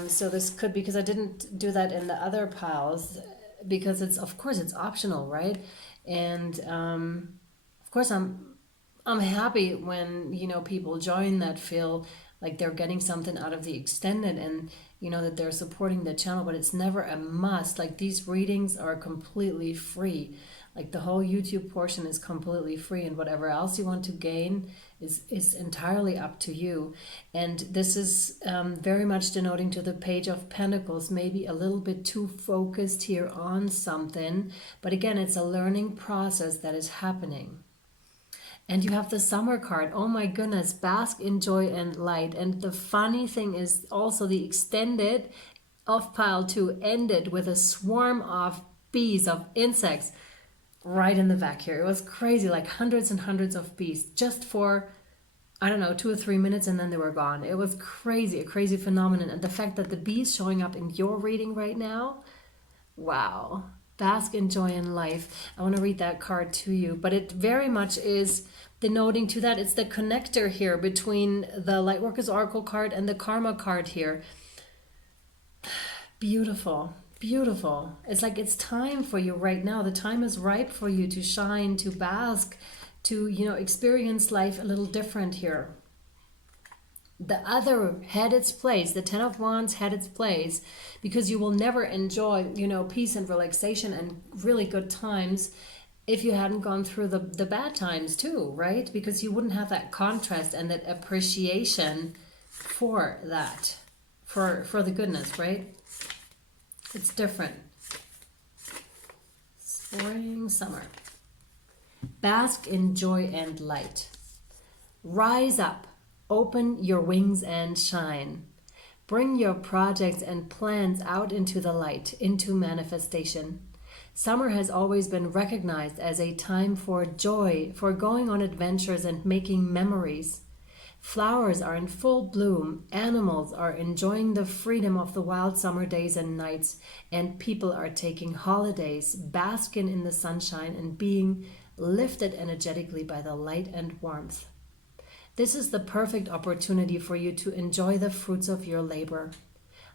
So this could, because I didn't do that in the other piles, because it's, of course, it's optional, right? And of course I'm happy when, you know, people join that feel like they're getting something out of the extended, and you know that they're supporting the channel, but it's never a must. Like these readings are completely free. Like the whole YouTube portion is completely free, and whatever else you want to gain is entirely up to you. And this is very much denoting to the Page of Pentacles, maybe a little bit too focused here on something. But again, it's a learning process that is happening. And you have the Summer card. Oh my goodness, bask in joy and light. And the funny thing is also the extended of pile 2 ended with a swarm of bees, of insects right in the back here. It was crazy, like hundreds and hundreds of bees just for, I don't know, 2 or 3 minutes, and then they were gone. It was crazy, a crazy phenomenon. And the fact that the bees showing up in your reading right now, wow. Bask in joy in life. I want to read that card to you, but it very much is denoting to that. It's the connector here between the Lightworkers Oracle card and the Karma card here. Beautiful, beautiful. It's like it's time for you right now. The time is ripe for you to shine, to bask, to, you know, experience life a little different here. The other had its place. The Ten of Wands had its place, because you will never enjoy, you know, peace and relaxation and really good times if you hadn't gone through the bad times too, right? Because you wouldn't have that contrast and that appreciation for that, for the goodness, right? It's different. Spring, summer. Bask in joy and light. Rise up. Open your wings and shine. Bring your projects and plans out into the light, into manifestation. Summer has always been recognized as a time for joy, for going on adventures and making memories. Flowers are in full bloom, animals are enjoying the freedom of the wild summer days and nights, and people are taking holidays, basking in the sunshine and being lifted energetically by the light and warmth. This is the perfect opportunity for you to enjoy the fruits of your labor.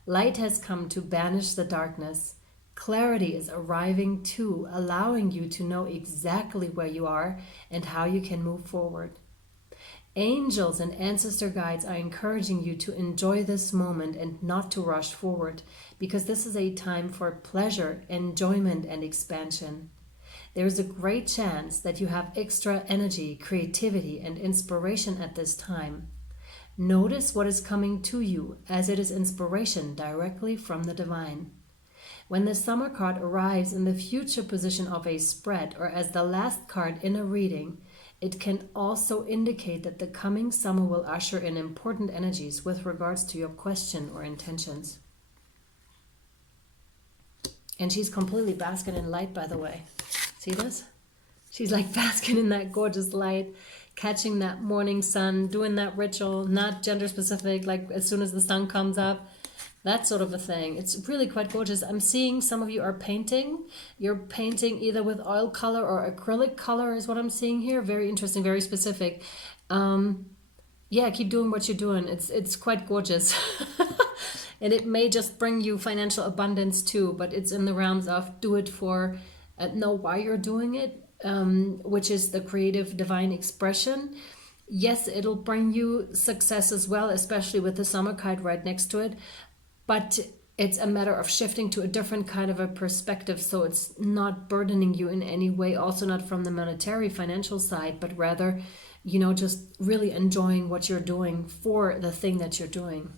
Light has come to banish the darkness. Clarity is arriving too, allowing you to know exactly where you are and how you can move forward. Angels and ancestor guides are encouraging you to enjoy this moment and not to rush forward, because this is a time for pleasure, enjoyment, and expansion. There is a great chance that you have extra energy, creativity, and inspiration at this time. Notice what is coming to you, as it is inspiration directly from the divine. When the summer card arrives in the future position of a spread, or as the last card in a reading, it can also indicate that the coming summer will usher in important energies with regards to your question or intentions. And she's completely basking in light, by the way. See this? She's like basking in that gorgeous light, catching that morning sun, doing that ritual, not gender specific, like as soon as the sun comes up, that sort of a thing. It's really quite gorgeous. I'm seeing some of you are painting. You're painting either with oil color or acrylic color is what I'm seeing here. Very interesting, very specific. Yeah, keep doing what you're doing. It's quite gorgeous. And it may just bring you financial abundance too, but it's in the realms of do it for know why you're doing it, which is the creative divine expression. Yes, it'll bring you success as well, especially with the summer card right next to it, but it's a matter of shifting to a different kind of a perspective, so it's not burdening you in any way, also not from the monetary financial side, but rather, you know, just really enjoying what you're doing for the thing that you're doing.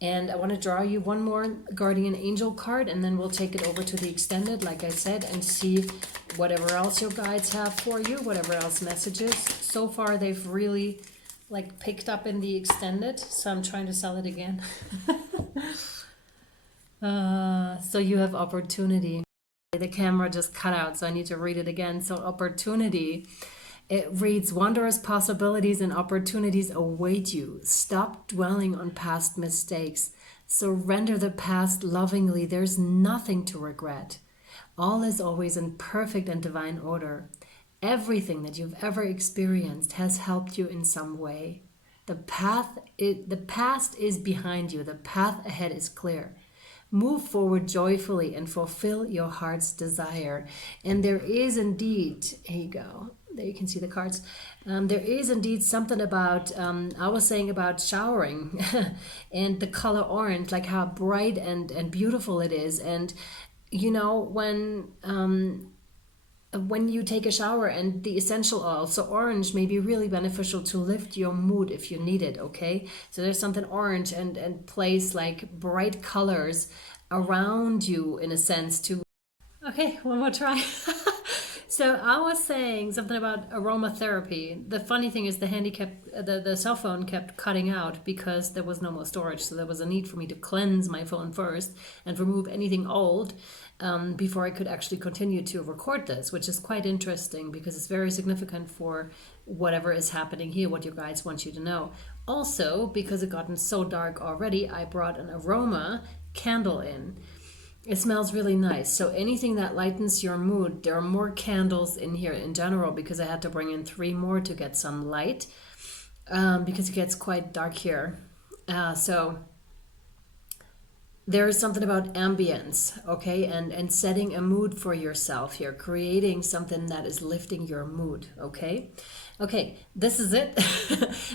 And I want to draw you one more guardian angel card, and then we'll take it over to the extended, like I said, and see whatever else your guides have for you, whatever else messages. So far, they've really like picked up in the extended, so I'm trying to sell it again. So you have opportunity. The camera just cut out, so I need to read it again. So opportunity. It reads, wondrous possibilities and opportunities await you. Stop dwelling on past mistakes. Surrender the past lovingly. There's nothing to regret. All is always in perfect and divine order. Everything that you've ever experienced has helped you in some way. The past is behind you. The path ahead is clear. Move forward joyfully and fulfill your heart's desire. And there is indeed, here you go. There you can see the cards. There is indeed something about, I was saying about showering and the color orange, like how bright and beautiful it is. And, you know, when you take a shower and the essential oil, so orange may be really beneficial to lift your mood if you need it, okay? So there's something orange and place like bright colors around you in a sense to... Okay, one more try. So I was saying something about aromatherapy. The funny thing is the cell phone kept cutting out because there was no more storage. So there was a need for me to cleanse my phone first and remove anything old before I could actually continue to record this, which is quite interesting because it's very significant for whatever is happening here, what your guides want you to know. Also, because it gotten so dark already, I brought an aroma candle in. It smells really nice. So anything that lightens your mood, there are more candles in here in general because I had to bring in 3 more to get some light because it gets quite dark here. So there is something about ambience, okay, and setting a mood for yourself here, creating something that is lifting your mood, okay? Okay, this is it.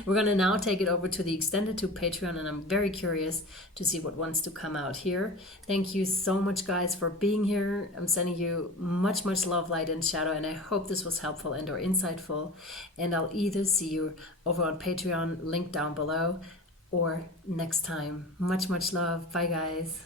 We're going to now take it over to the extended to Patreon, and I'm very curious to see what wants to come out here. Thank you so much, guys, for being here. I'm sending you much, much love, light, and shadow, and I hope this was helpful and or insightful. And I'll either see you over on Patreon, link down below, or next time. Much, much love. Bye, guys.